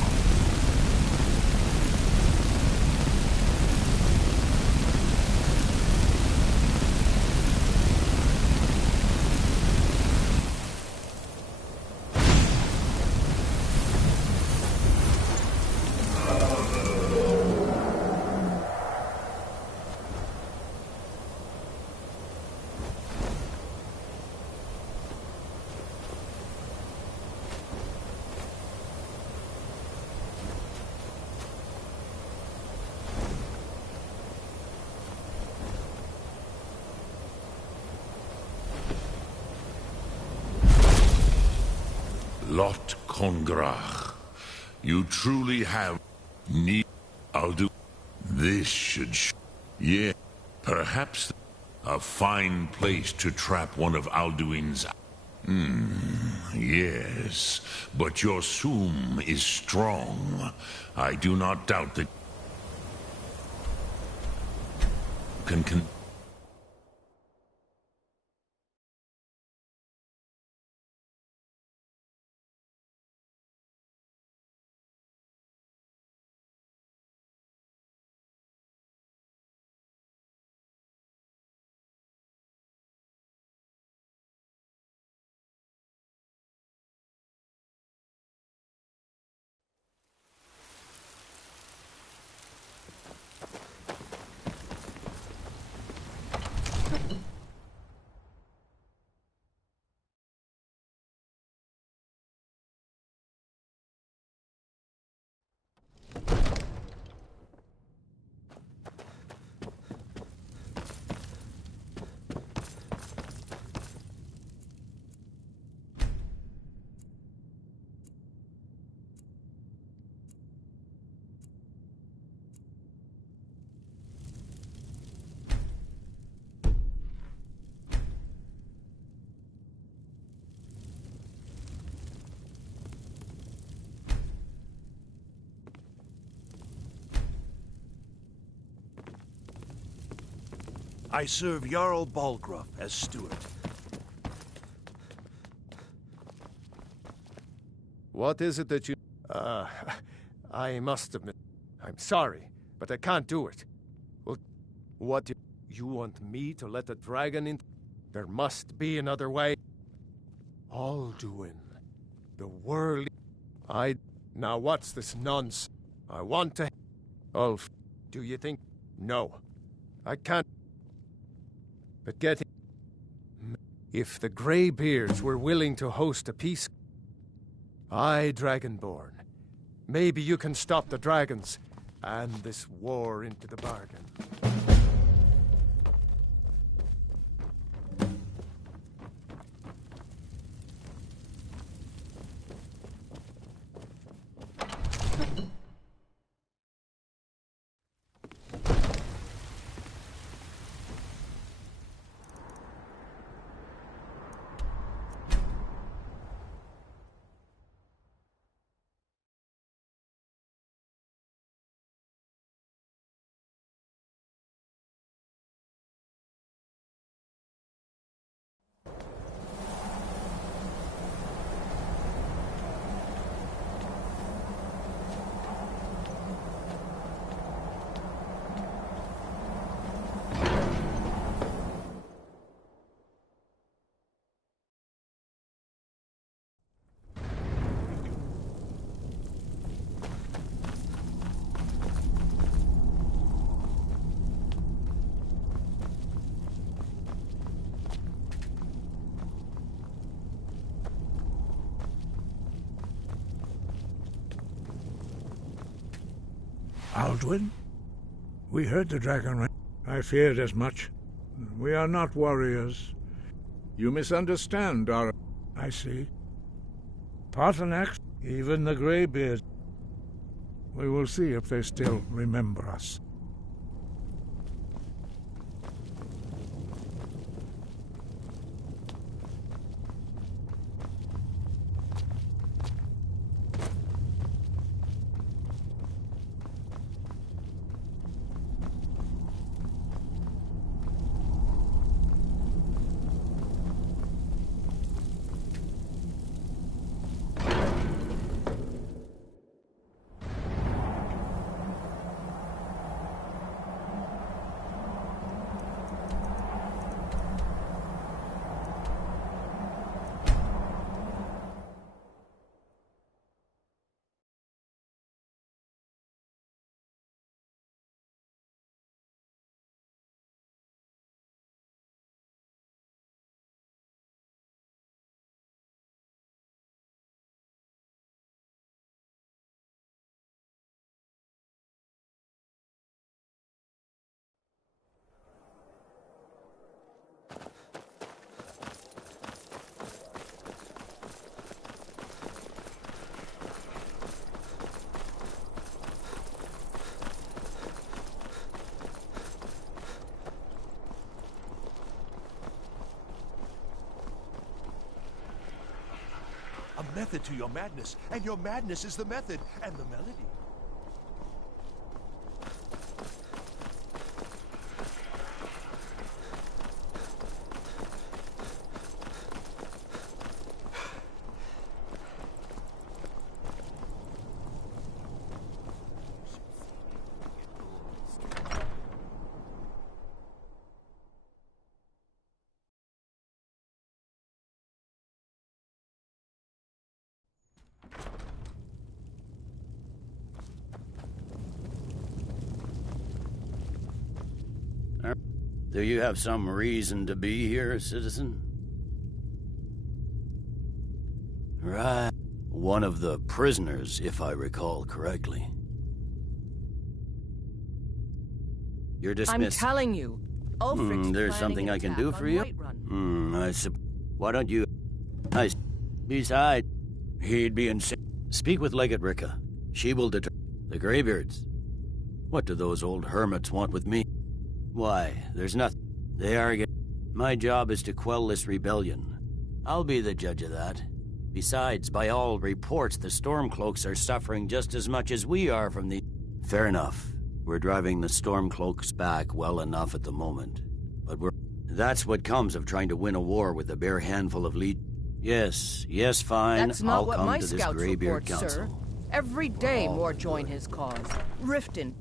Lot Kongrach, you truly have need. I'll do this yeah, perhaps a fine place to trap one of Alduin's. Yes, but your Sum is strong. I do not doubt that can I serve Jarl Balgruuf as steward. What is it that you... I must admit, I'm sorry, but I can't do it. Well, what do you want me to let the dragon in? There must be another way. Alduin, the world... Now what's this nonsense? I want to... Ulf, do you think... No, I can't... But getting... If the Greybeards were willing to host a peace... Aye, Dragonborn. Maybe you can stop the dragons, and this war into the bargain. Aldwin? We heard the dragon. I feared as much. We are not warriors. You misunderstand our... I see. Paarthurnax, even the Greybeards. We will see if they still remember us. A method to your madness, and your madness is the method, and the melody. Do you have some reason to be here, citizen? Right. One of the prisoners, if I recall correctly. You're dismissed. I'm telling you, Ulfric's there's planning something an I can attack do on for you? Whiterun. Why don't you... Besides, he'd be insane. Speak with Legate Ricka. She will deter... The Greybeards. What do those old hermits want with me? Why, there's nothing. They argue. My job is to quell this rebellion. I'll be the judge of that. Besides, by all reports, the Stormcloaks are suffering just as much as we are from the... Fair enough. We're driving the Stormcloaks back well enough at the moment. But that's what comes of trying to win a war with a bare handful of lead... Yes, fine. That's not I'll what come my to this scouts Greybeard report, sir. Council. Every day more join his cause. Riften,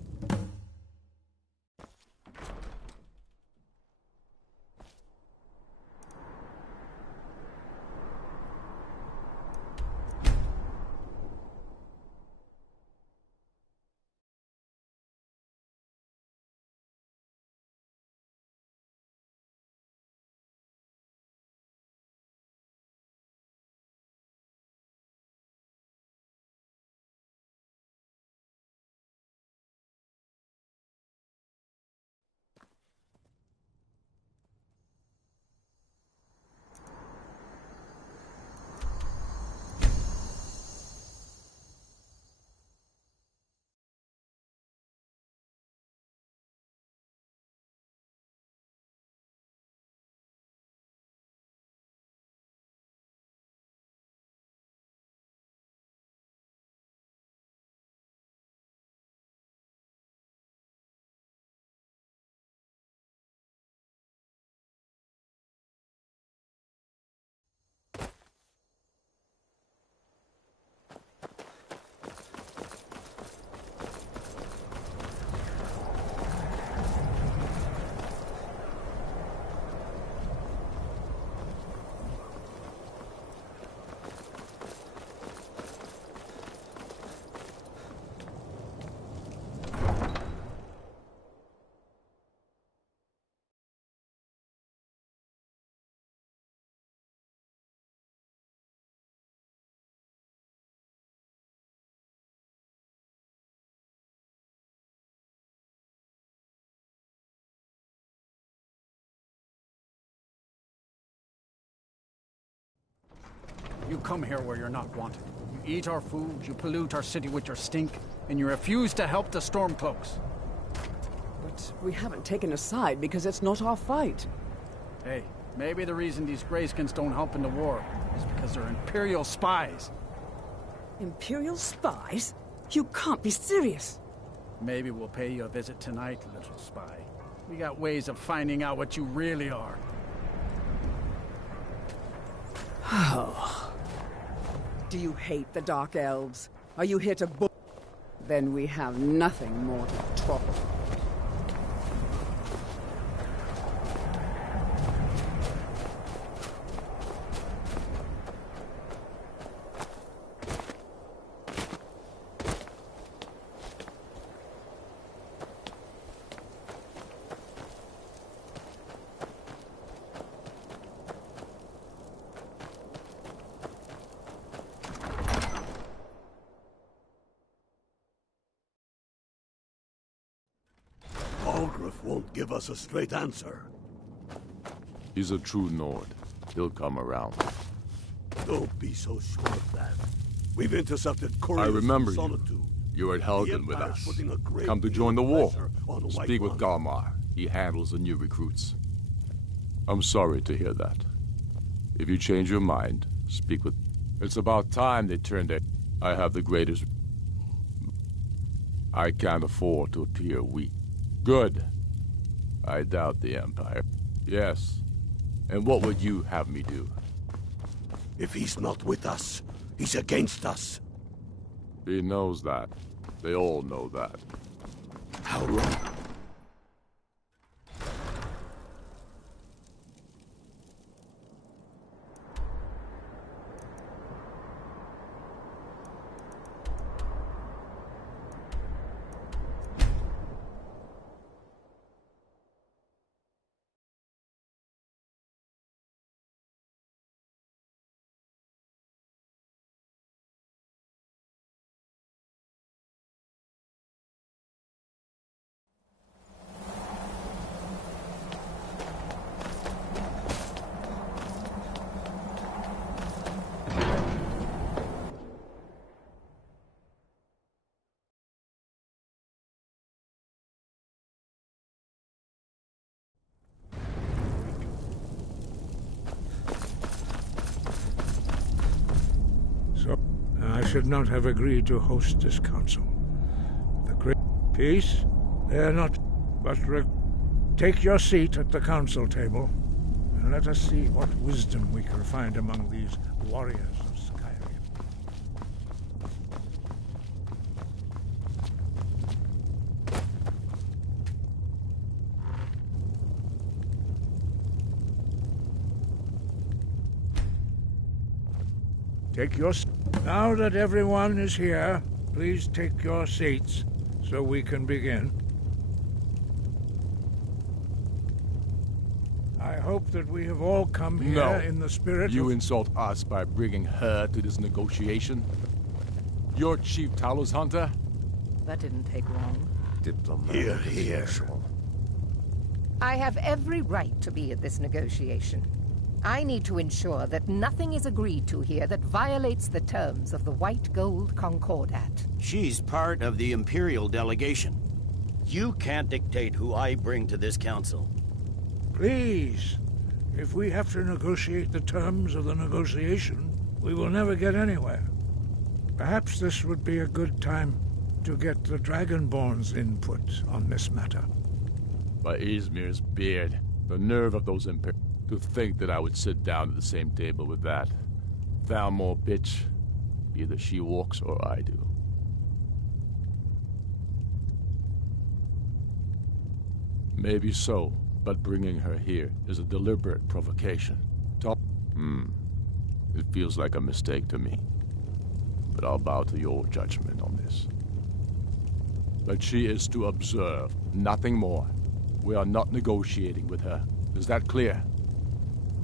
You come here where you're not wanted. You eat our food, you pollute our city with your stink, and you refuse to help the Stormcloaks. But we haven't taken a side because it's not our fight. Hey, maybe the reason these Greyskins don't help in the war is because they're Imperial spies. Imperial spies? You can't be serious. Maybe we'll pay you a visit tonight, little spy. We got ways of finding out what you really are. Oh. Do you hate the Dark Elves? Are you here to Then we have nothing more to talk about. Won't give us a straight answer. He's a true Nord. He'll come around. Don't be so sure of that. We've intercepted couriers. I remember from you. Solitude. You're at Helgen with Empire's us. putting a great Come to deal join the of war. pressure on the White Speak with One. Galmar. He handles the new recruits. I'm sorry to hear that. If you change your mind, speak with... It's about time they turned it. I have the greatest... I can't afford to appear weak. Good. I doubt the Empire. Yes. And what would you have me do? If he's not with us, he's against us. He knows that. They all know that. How long? So, I should not have agreed to host this council. The great peace? They're not... But take your seat at the council table, and let us see what wisdom we can find among these warriors of Skyrim. Take your... Now that everyone is here, please take your seats so we can begin. I hope that we have all come here in the spirit You of... insult us by bringing her to this negotiation? You're Chief Talos Hunter? That didn't take long. Here, here. I have every right to be at this negotiation. I need to ensure that nothing is agreed to here that violates the terms of the White Gold Concordat. She's part of the Imperial delegation. You can't dictate who I bring to this council. Please, if we have to negotiate the terms of the negotiation, we will never get anywhere. Perhaps this would be a good time to get the Dragonborn's input on this matter. By Izmir's beard, the nerve of those Imperials. To think that I would sit down at the same table with that. Thalmor bitch. Either she walks or I do. Maybe so, but bringing her here is a deliberate provocation. It feels like a mistake to me. But I'll bow to your judgment on this. But she is to observe, nothing more. We are not negotiating with her. Is that clear?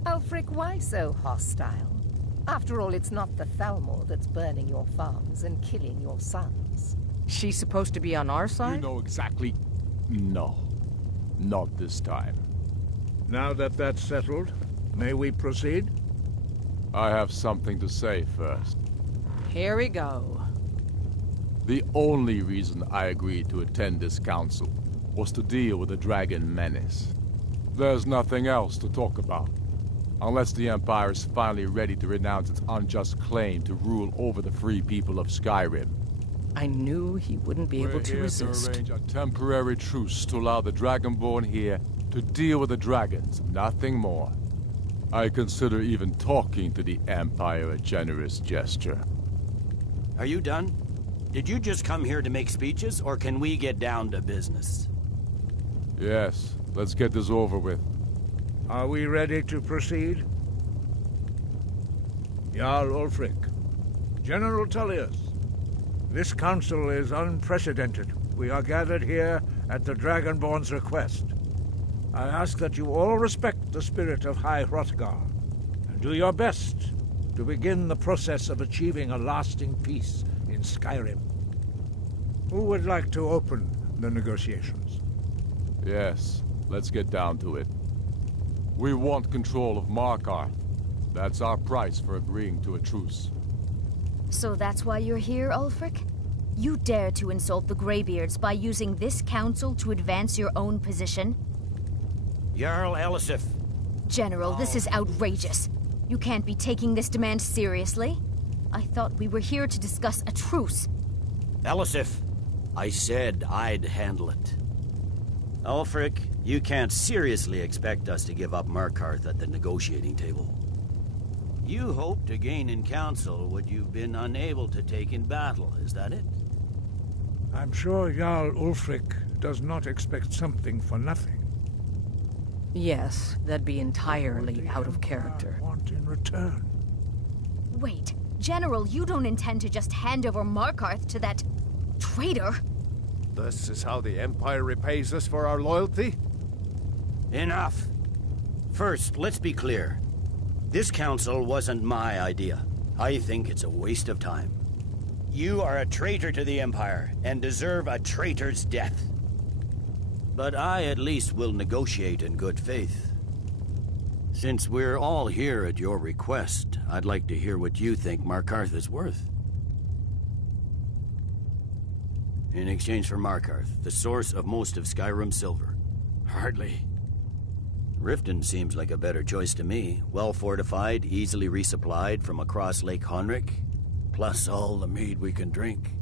Ulfric, why so hostile? After all, it's not the Thalmor that's burning your farms and killing your sons. She's supposed to be on our side? You know exactly... No. Not this time. Now that that's settled, may we proceed? I have something to say first. Here we go. The only reason I agreed to attend this council was to deal with the dragon menace. There's nothing else to talk about. Unless the Empire is finally ready to renounce its unjust claim to rule over the free people of Skyrim. I knew he wouldn't be able to resist. We're here to arrange a temporary truce to allow the Dragonborn here to deal with the dragons, nothing more. I consider even talking to the Empire a generous gesture. Are you done? Did you just come here to make speeches, or can we get down to business? Yes, let's get this over with. Are we ready to proceed? Jarl Ulfric, General Tullius, this council is unprecedented. We are gathered here at the Dragonborn's request. I ask that you all respect the spirit of High Hrothgar, and do your best to begin the process of achieving a lasting peace in Skyrim. Who would like to open the negotiations? Yes, let's get down to it. We want control of Markarth. That's our price for agreeing to a truce. So that's why you're here, Ulfric? You dare to insult the Greybeards by using this council to advance your own position? Jarl Elisif. General, this is outrageous. You can't be taking this demand seriously. I thought we were here to discuss a truce. Elisif, I said I'd handle it. Ulfric, you can't seriously expect us to give up Markarth at the negotiating table. You hope to gain in council what you've been unable to take in battle, is that it? I'm sure Jarl Ulfric does not expect something for nothing. Yes, that'd be entirely out of character. Want in return? Wait, General, you don't intend to just hand over Markarth to that traitor? This is how the Empire repays us for our loyalty? Enough. First, let's be clear. This council wasn't my idea. I think it's a waste of time. You are a traitor to the Empire, and deserve a traitor's death. But I at least will negotiate in good faith. Since we're all here at your request, I'd like to hear what you think Markarth is worth. In exchange for Markarth, the source of most of Skyrim's silver. Hardly. Riften seems like a better choice to me. Well fortified, easily resupplied from across Lake Honric, plus all the mead we can drink.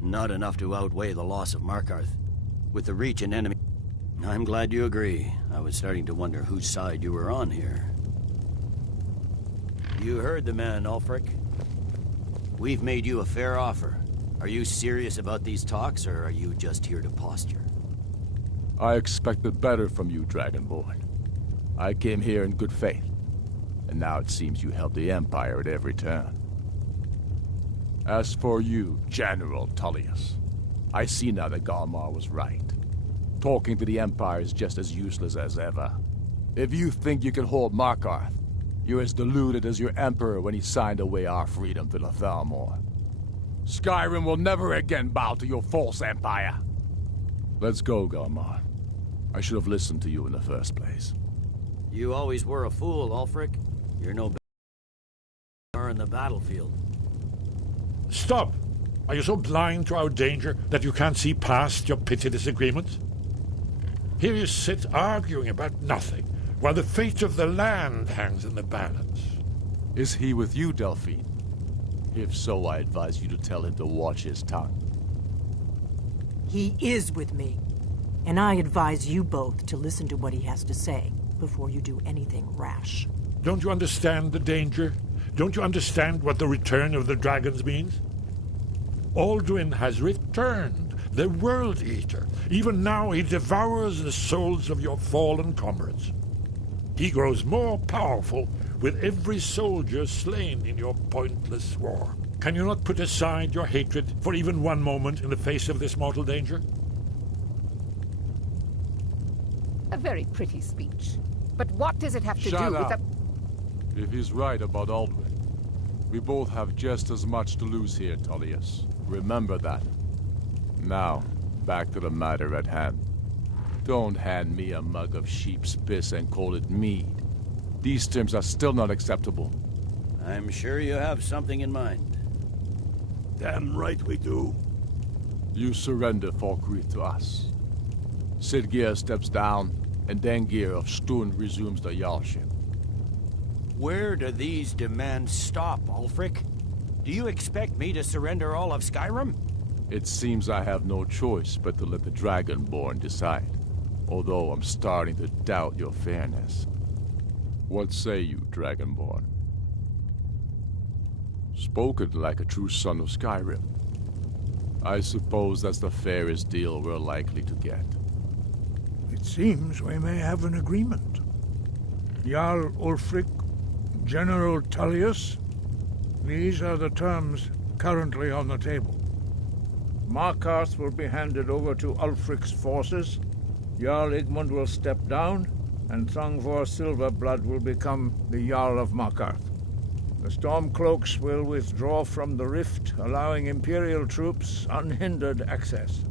Not enough to outweigh the loss of Markarth. With the Reach an enemy... I'm glad you agree. I was starting to wonder whose side you were on here. You heard the man, Ulfric. We've made you a fair offer. Are you serious about these talks, or are you just here to posture? I expected better from you, Dragonborn. I came here in good faith, and now it seems you help the Empire at every turn. As for you, General Tullius, I see now that Galmar was right. Talking to the Empire is just as useless as ever. If you think you can hold Markarth, you're as deluded as your Emperor when he signed away our freedom to the Thalmor. Skyrim will never again bow to your false empire. Let's go, Galmar. I should have listened to you in the first place. You always were a fool, Ulfric. You're no better in the battlefield. Stop! Are you so blind to our danger that you can't see past your petty disagreements? Here you sit arguing about nothing, while the fate of the land hangs in the balance. Is he with you, Delphine? If so, I advise you to tell him to watch his tongue. He is with me. And I advise you both to listen to what he has to say before you do anything rash. Don't you understand the danger? Don't you understand what the return of the dragons means? Alduin has returned, the World Eater. Even now he devours the souls of your fallen comrades. He grows more powerful with every soldier slain in your pointless war. Can you not put aside your hatred for even one moment in the face of this mortal danger? A very pretty speech. But what does it have to do with the... If he's right about Alduin, we both have just as much to lose here, Tullius. Remember that. Now, back to the matter at hand. Don't hand me a mug of sheep's piss and call it mead. These terms are still not acceptable. I'm sure you have something in mind. Damn right we do. You surrender Falkreath to us. Sidgeir steps down, and Dengir of Stun resumes the Jarlship. Where do these demands stop, Ulfric? Do you expect me to surrender all of Skyrim? It seems I have no choice but to let the Dragonborn decide, although I'm starting to doubt your fairness. What say you, Dragonborn? Spoken like a true son of Skyrim. I suppose that's the fairest deal we're likely to get. It seems we may have an agreement. Jarl Ulfric, General Tullius, these are the terms currently on the table. Markarth will be handed over to Ulfric's forces, Jarl Igmund will step down, and Thongvor Silverblood will become the Jarl of Markarth. The Stormcloaks will withdraw from the rift, allowing Imperial troops unhindered access.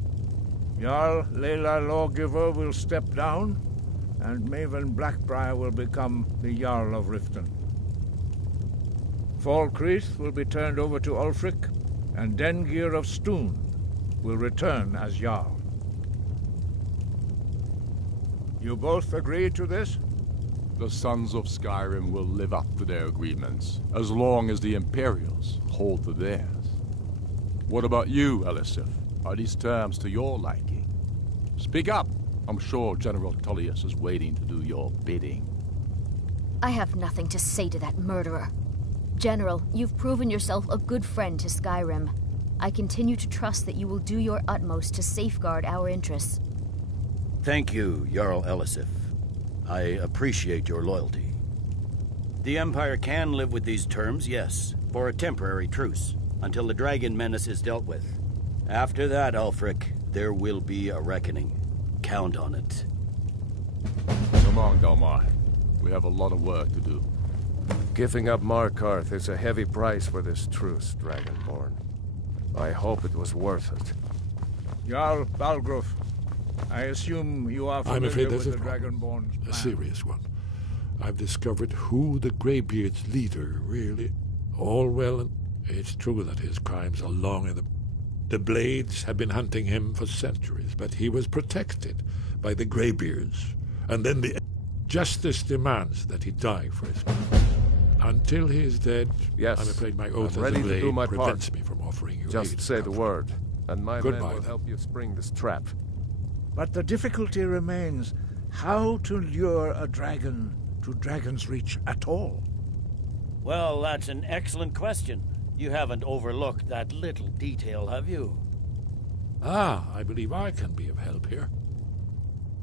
Jarl Leila Lawgiver will step down, and Maven Blackbriar will become the Jarl of Riften. Falkreath will be turned over to Ulfric, and Dengir of Stun will return as Jarl. You both agree to this? The Sons of Skyrim will live up to their agreements, as long as the Imperials hold to theirs. What about you, Elisif? Are these terms to your liking? Speak up! I'm sure General Tullius is waiting to do your bidding. I have nothing to say to that murderer. General, you've proven yourself a good friend to Skyrim. I continue to trust that you will do your utmost to safeguard our interests. Thank you, Jarl Elisif. I appreciate your loyalty. The Empire can live with these terms, yes, for a temporary truce, until the dragon menace is dealt with. After that, Ulfric, there will be a reckoning. Count on it. Come on, Dalmar. We have a lot of work to do. Giving up Markarth is a heavy price for this truce, Dragonborn. I hope it was worth it. Jarl Balgruf, I assume you are I'm familiar afraid with there's the Dragonborn's a plan. serious one. I've discovered who the Greybeard's leader really... All well, and it's true that his crimes are long and the Blades have been hunting him for centuries, but he was protected by the Greybeards. And then the justice demands that he die for his crime. Until he is dead, yes, I'm afraid my oath I'm ready as a to do Blade my prevents part. me from offering you Just aid. say the word, and my men Goodbye, will then. help you spring this trap. But the difficulty remains how to lure a dragon to Dragon's Reach at all. Well, that's an excellent question. You haven't overlooked that little detail, have you? Ah, I believe I can be of help here.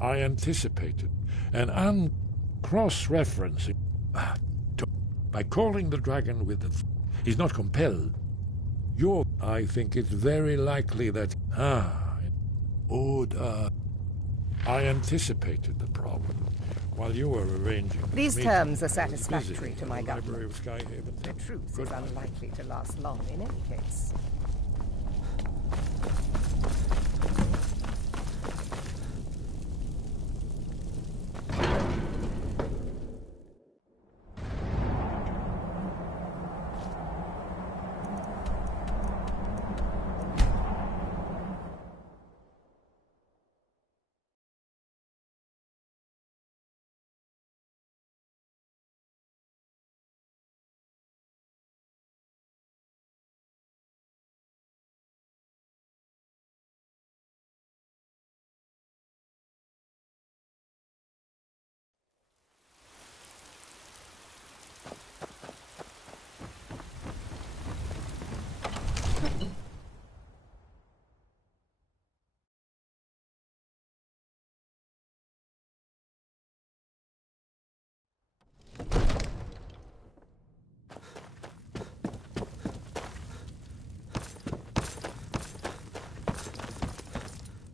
I anticipated and cross-referencing by calling the dragon with the... He's not compelled. I think it's very likely that... I anticipated the problem while you were arranging... These meeting. terms are I was satisfactory busy to in my the Library of government. Skyhaven. The truce is unlikely to last long in any case.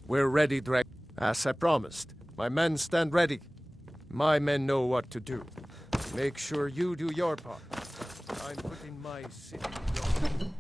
We're ready, Dragon. As I promised, my men stand ready. My men know what to do. Make sure you do your part. I'm putting my city in your...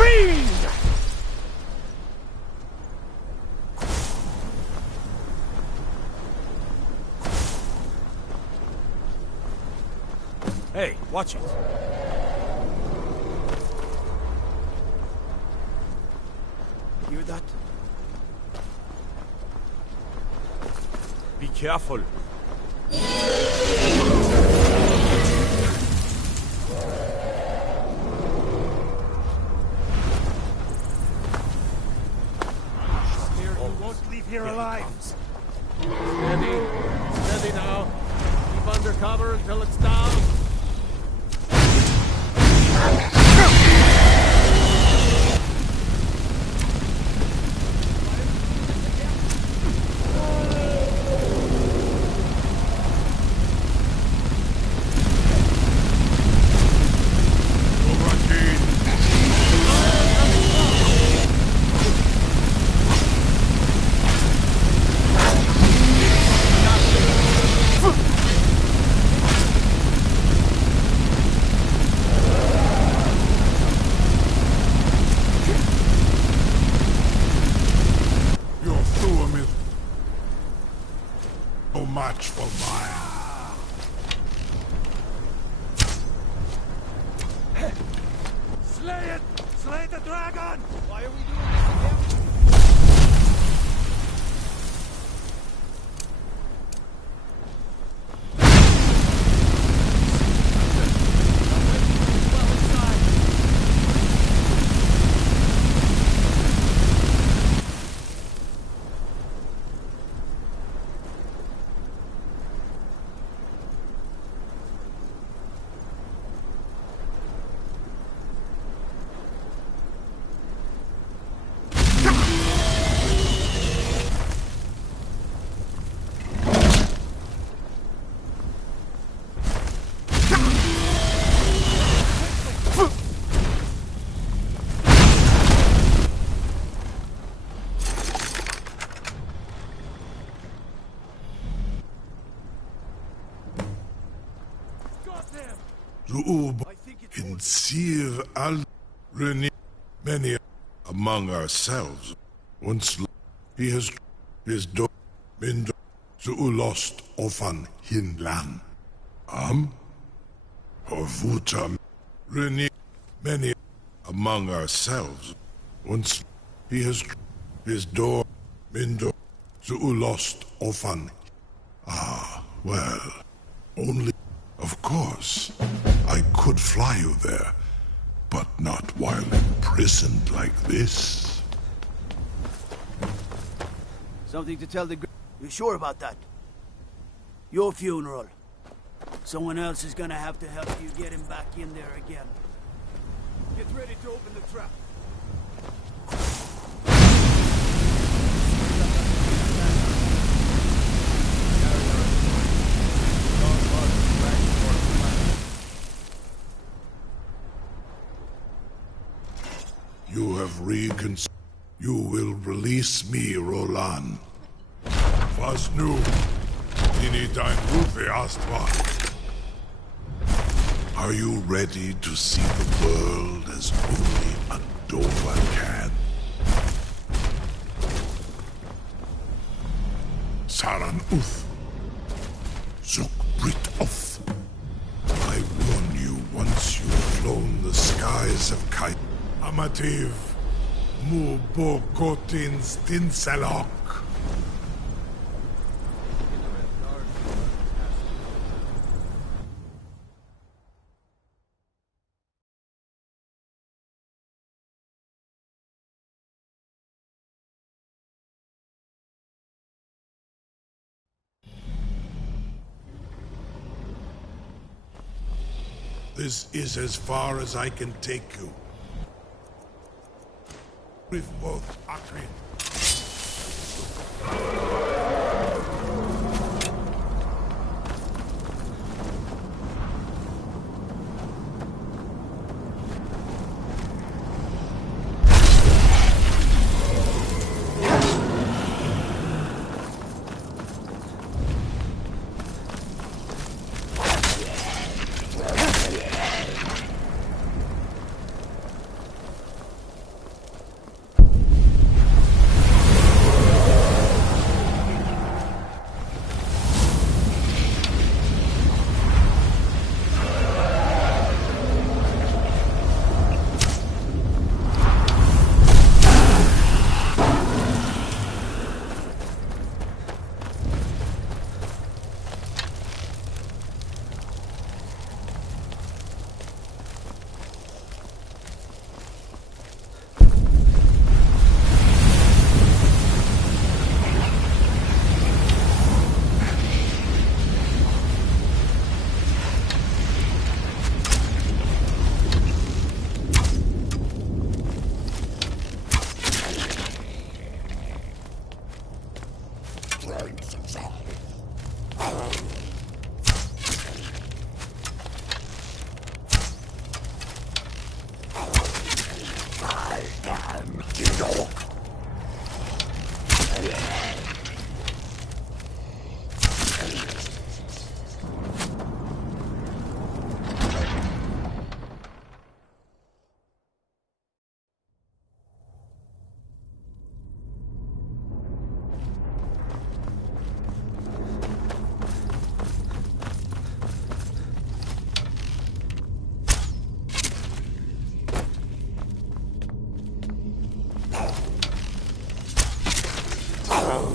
Fiend! Hey, watch it. Hear that? Be careful. Here alive. Steady. Steady now. Keep under cover until it's down. Match for mine. Slay it! Slay the dragon! Why are we doing this again? Zuub in Sir al Reni, many among ourselves. Once he has his do Mindo Zu lost ofan Hinlan. Horvutam Reni, many among ourselves. Once he has his door Mindo Zu lost ofan. Ah, well, only. Of course, I could fly you there, but not while imprisoned like this. Something to tell the... You sure about that? Your funeral. Someone else is gonna have to help you get him back in there again. Get ready to open the trap. You have reconsidered. You will release me, Roland. Was nu? Dini dein Rufe Astva. Are you ready to see the world as only a Dova can? Saran Uth. Zuk Brit Oth. I warn you, once you've flown the skies of Kai. Amativ, mu bokotin stinselok. This is as far as I can take you. With both Akrin. man. Oh.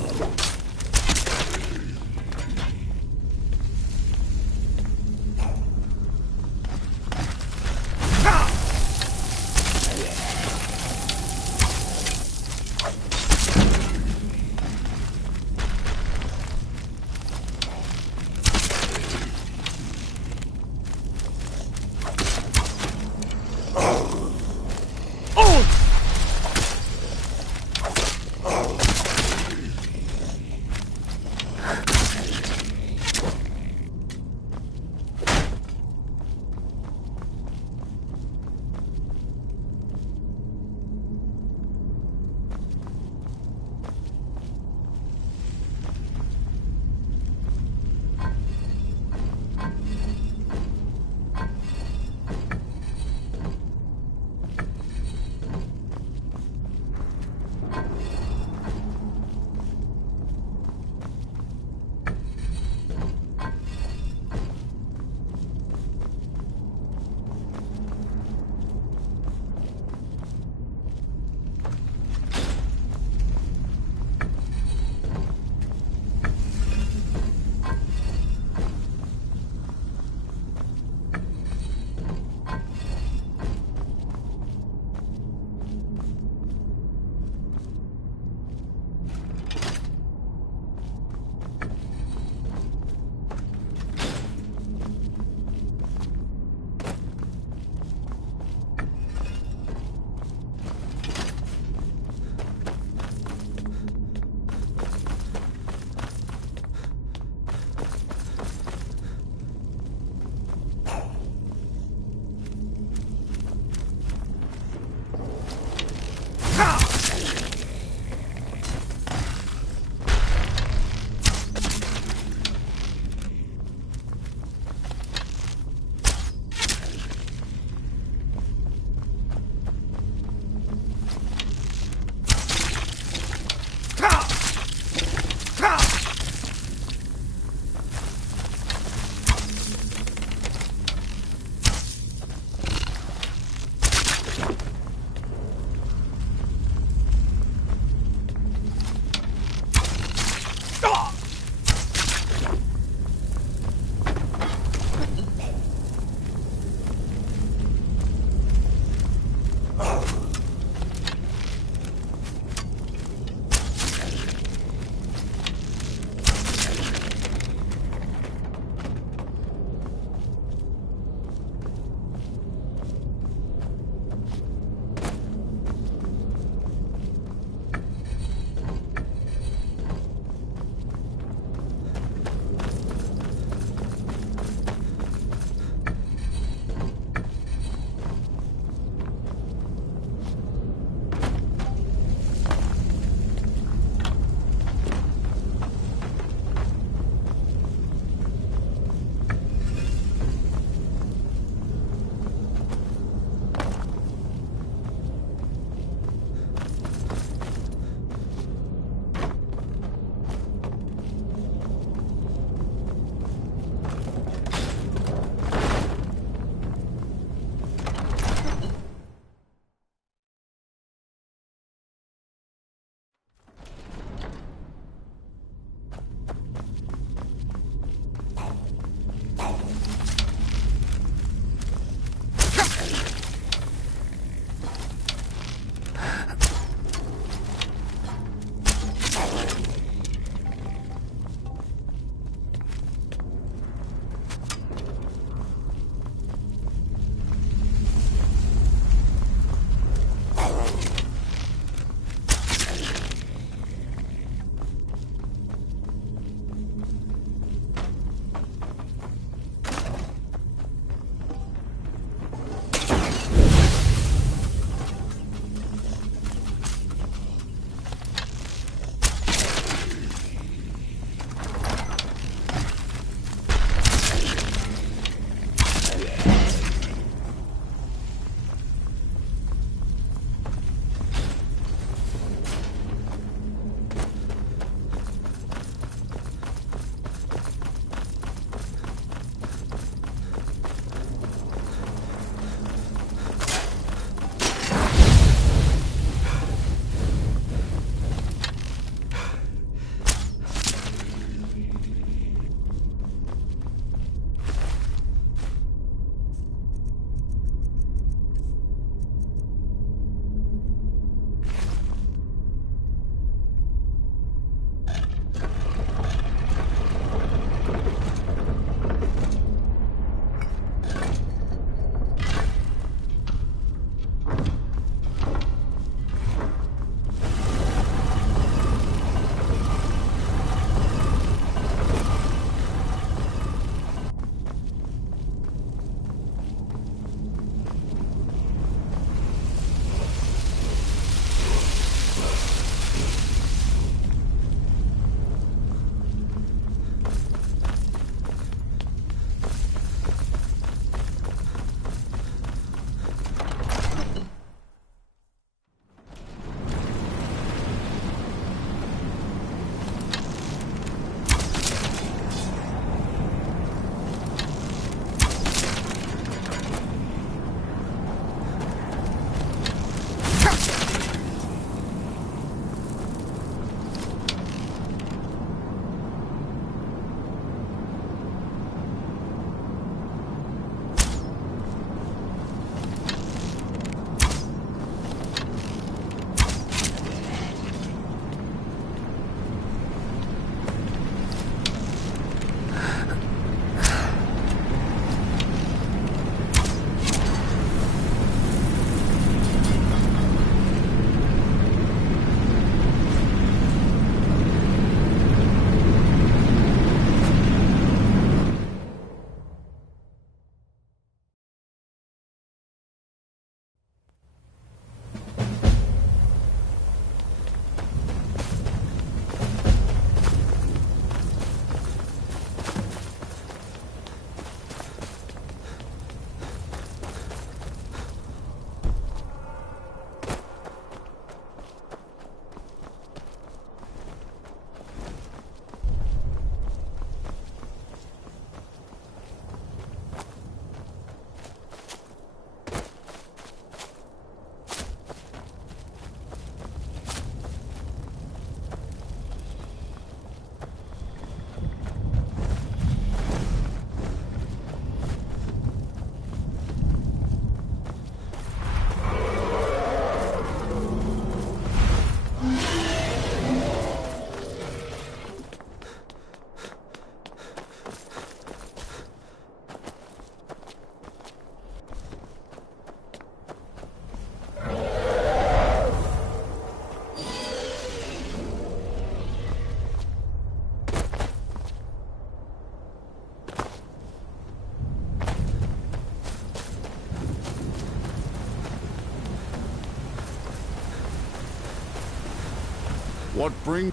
What bring?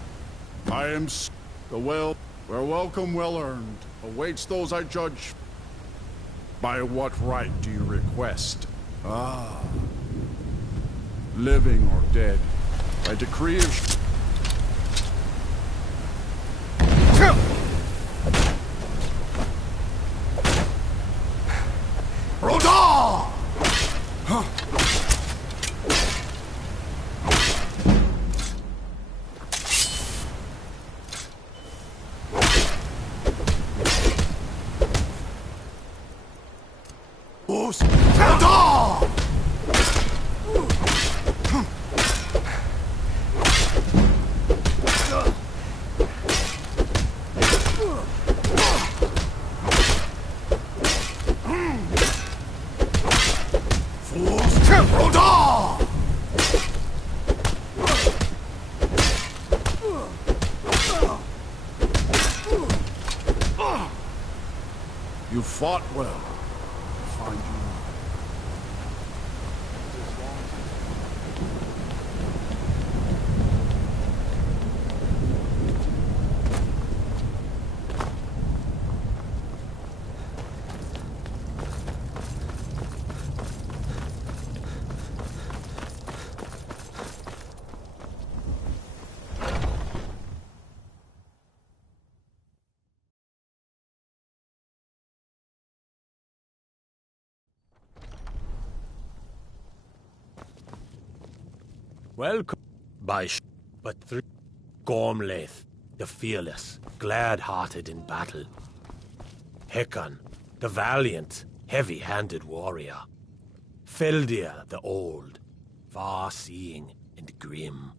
I am the well, where welcome well earned awaits those I judge. By what right do you request? Ah. Living or dead, by decree of... Roda! Huh. You fought well. I find you. Welcome, but three Gormlaith, the fearless, glad-hearted in battle. Hecon, the valiant, heavy-handed warrior. Feldir, the old, far-seeing and grim.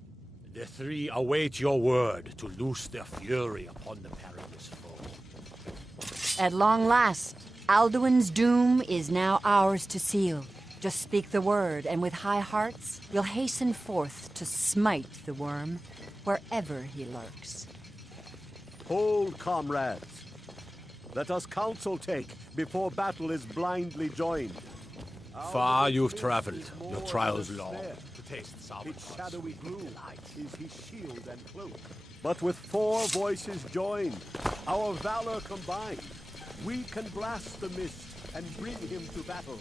The three await your word to loose their fury upon the perilous foe. At long last, Alduin's doom is now ours to seal. Just speak the word, and with high hearts, we'll hasten forth to smite the worm wherever he lurks. Hold, comrades. Let us counsel take before battle is blindly joined. Far you've traveled, your trials long, to taste Its shadowy gloom is his shield and cloak. But with 4 voices joined, our valor combined, we can blast the mist and bring him to battle.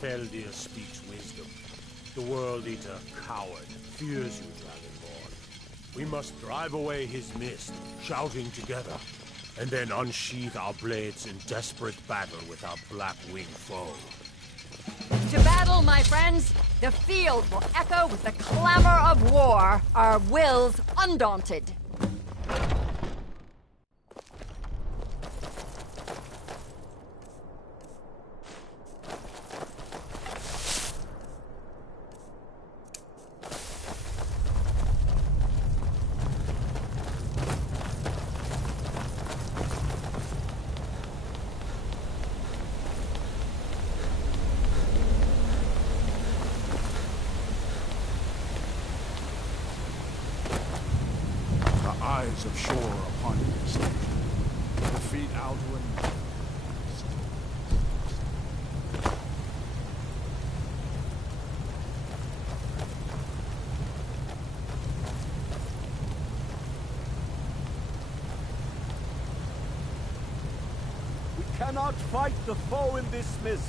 Feldir speaks wisdom. The World Eater, coward, fears you, Dragonborn. We must drive away his mist, shouting together, and then unsheath our blades in desperate battle with our black-winged foe. To battle, my friends! The field will echo with the clamor of war, our wills undaunted. Eyes of shore upon you station. Defeat Alduin. We cannot fight the foe in this mist.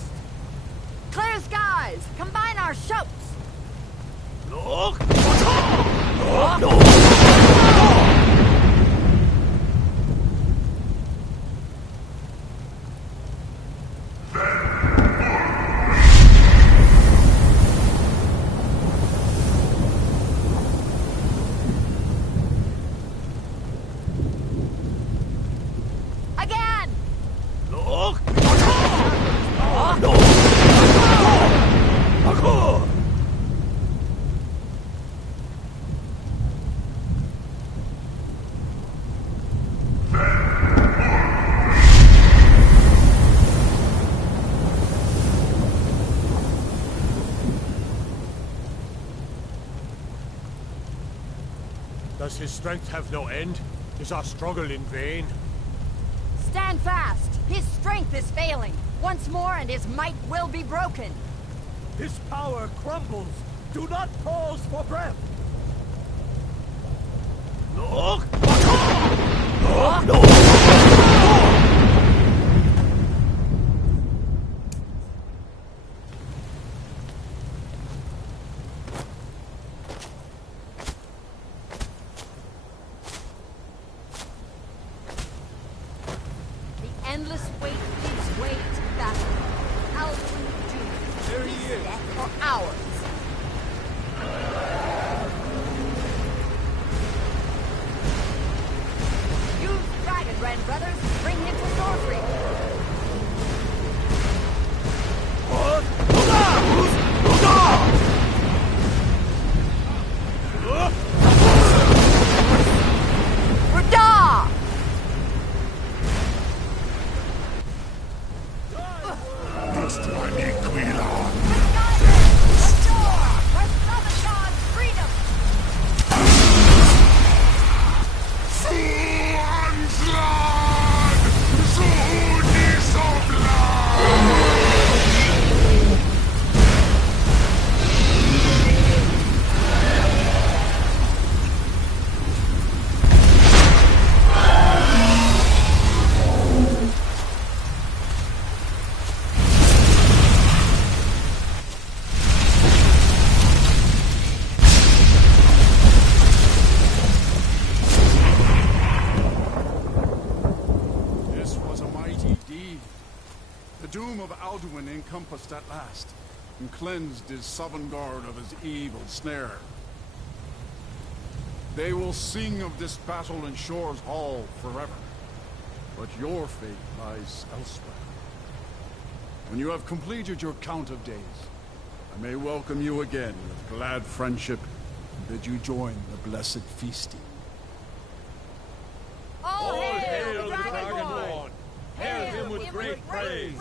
Clear skies! Combine our shouts! Look! Again! Look! Does his strength have no end? Is our struggle in vain? Stand fast! His strength is failing. Once more and his might will be broken. His power crumbles. Do not pause for breath. The endless wait gives way to battle. How will you do? There he is. Death or ours? Use Dragon Ren, brothers. Bring him to Northree. Rada! Next time, Aquila. The doom of Alduin encompassed at last, and cleansed his Sovngarde of his evil snare. They will sing of this battle in Shore's Hall forever, but your fate lies elsewhere. When you have completed your count of days, I may welcome you again with glad friendship, and bid you join the blessed feasting. All hail the Dragonborn! Hail him with great praise!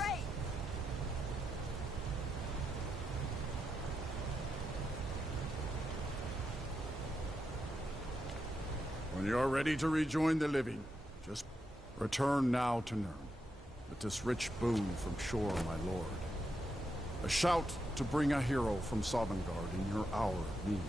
When you are ready to rejoin the living, just return now to Nirn, with this rich boon from Shore, my lord. A shout to bring a hero from Sovngarde in your hour of need.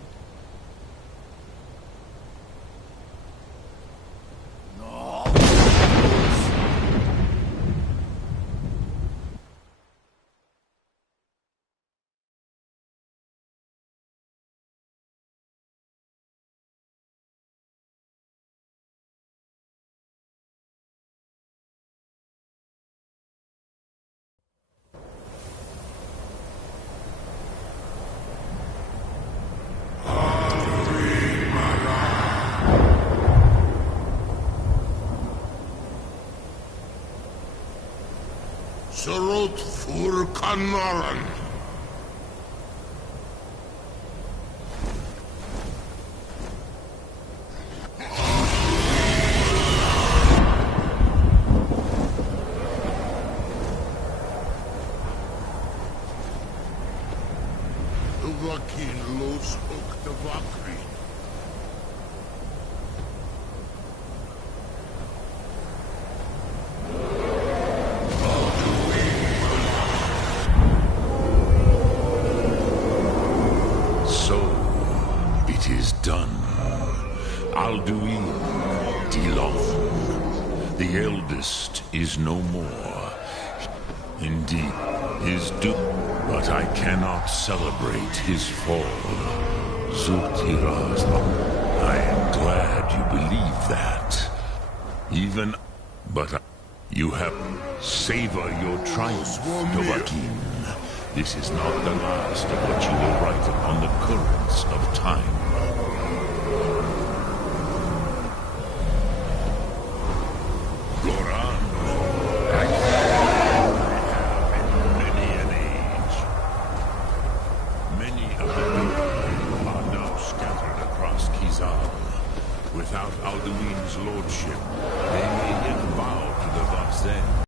Surut fur Kanaran. Vakin los ok the Vakri. Done. Alduin, Dilon, the eldest is no more. Indeed, his doom, but I cannot celebrate his fall. Zultiraz, I am glad you believe that. Even, but you have savor your triumph, Dovahkiin. This is not the last of what you will write upon the currents of time. Without Alduin's lordship, they may yet bow to the Vazen.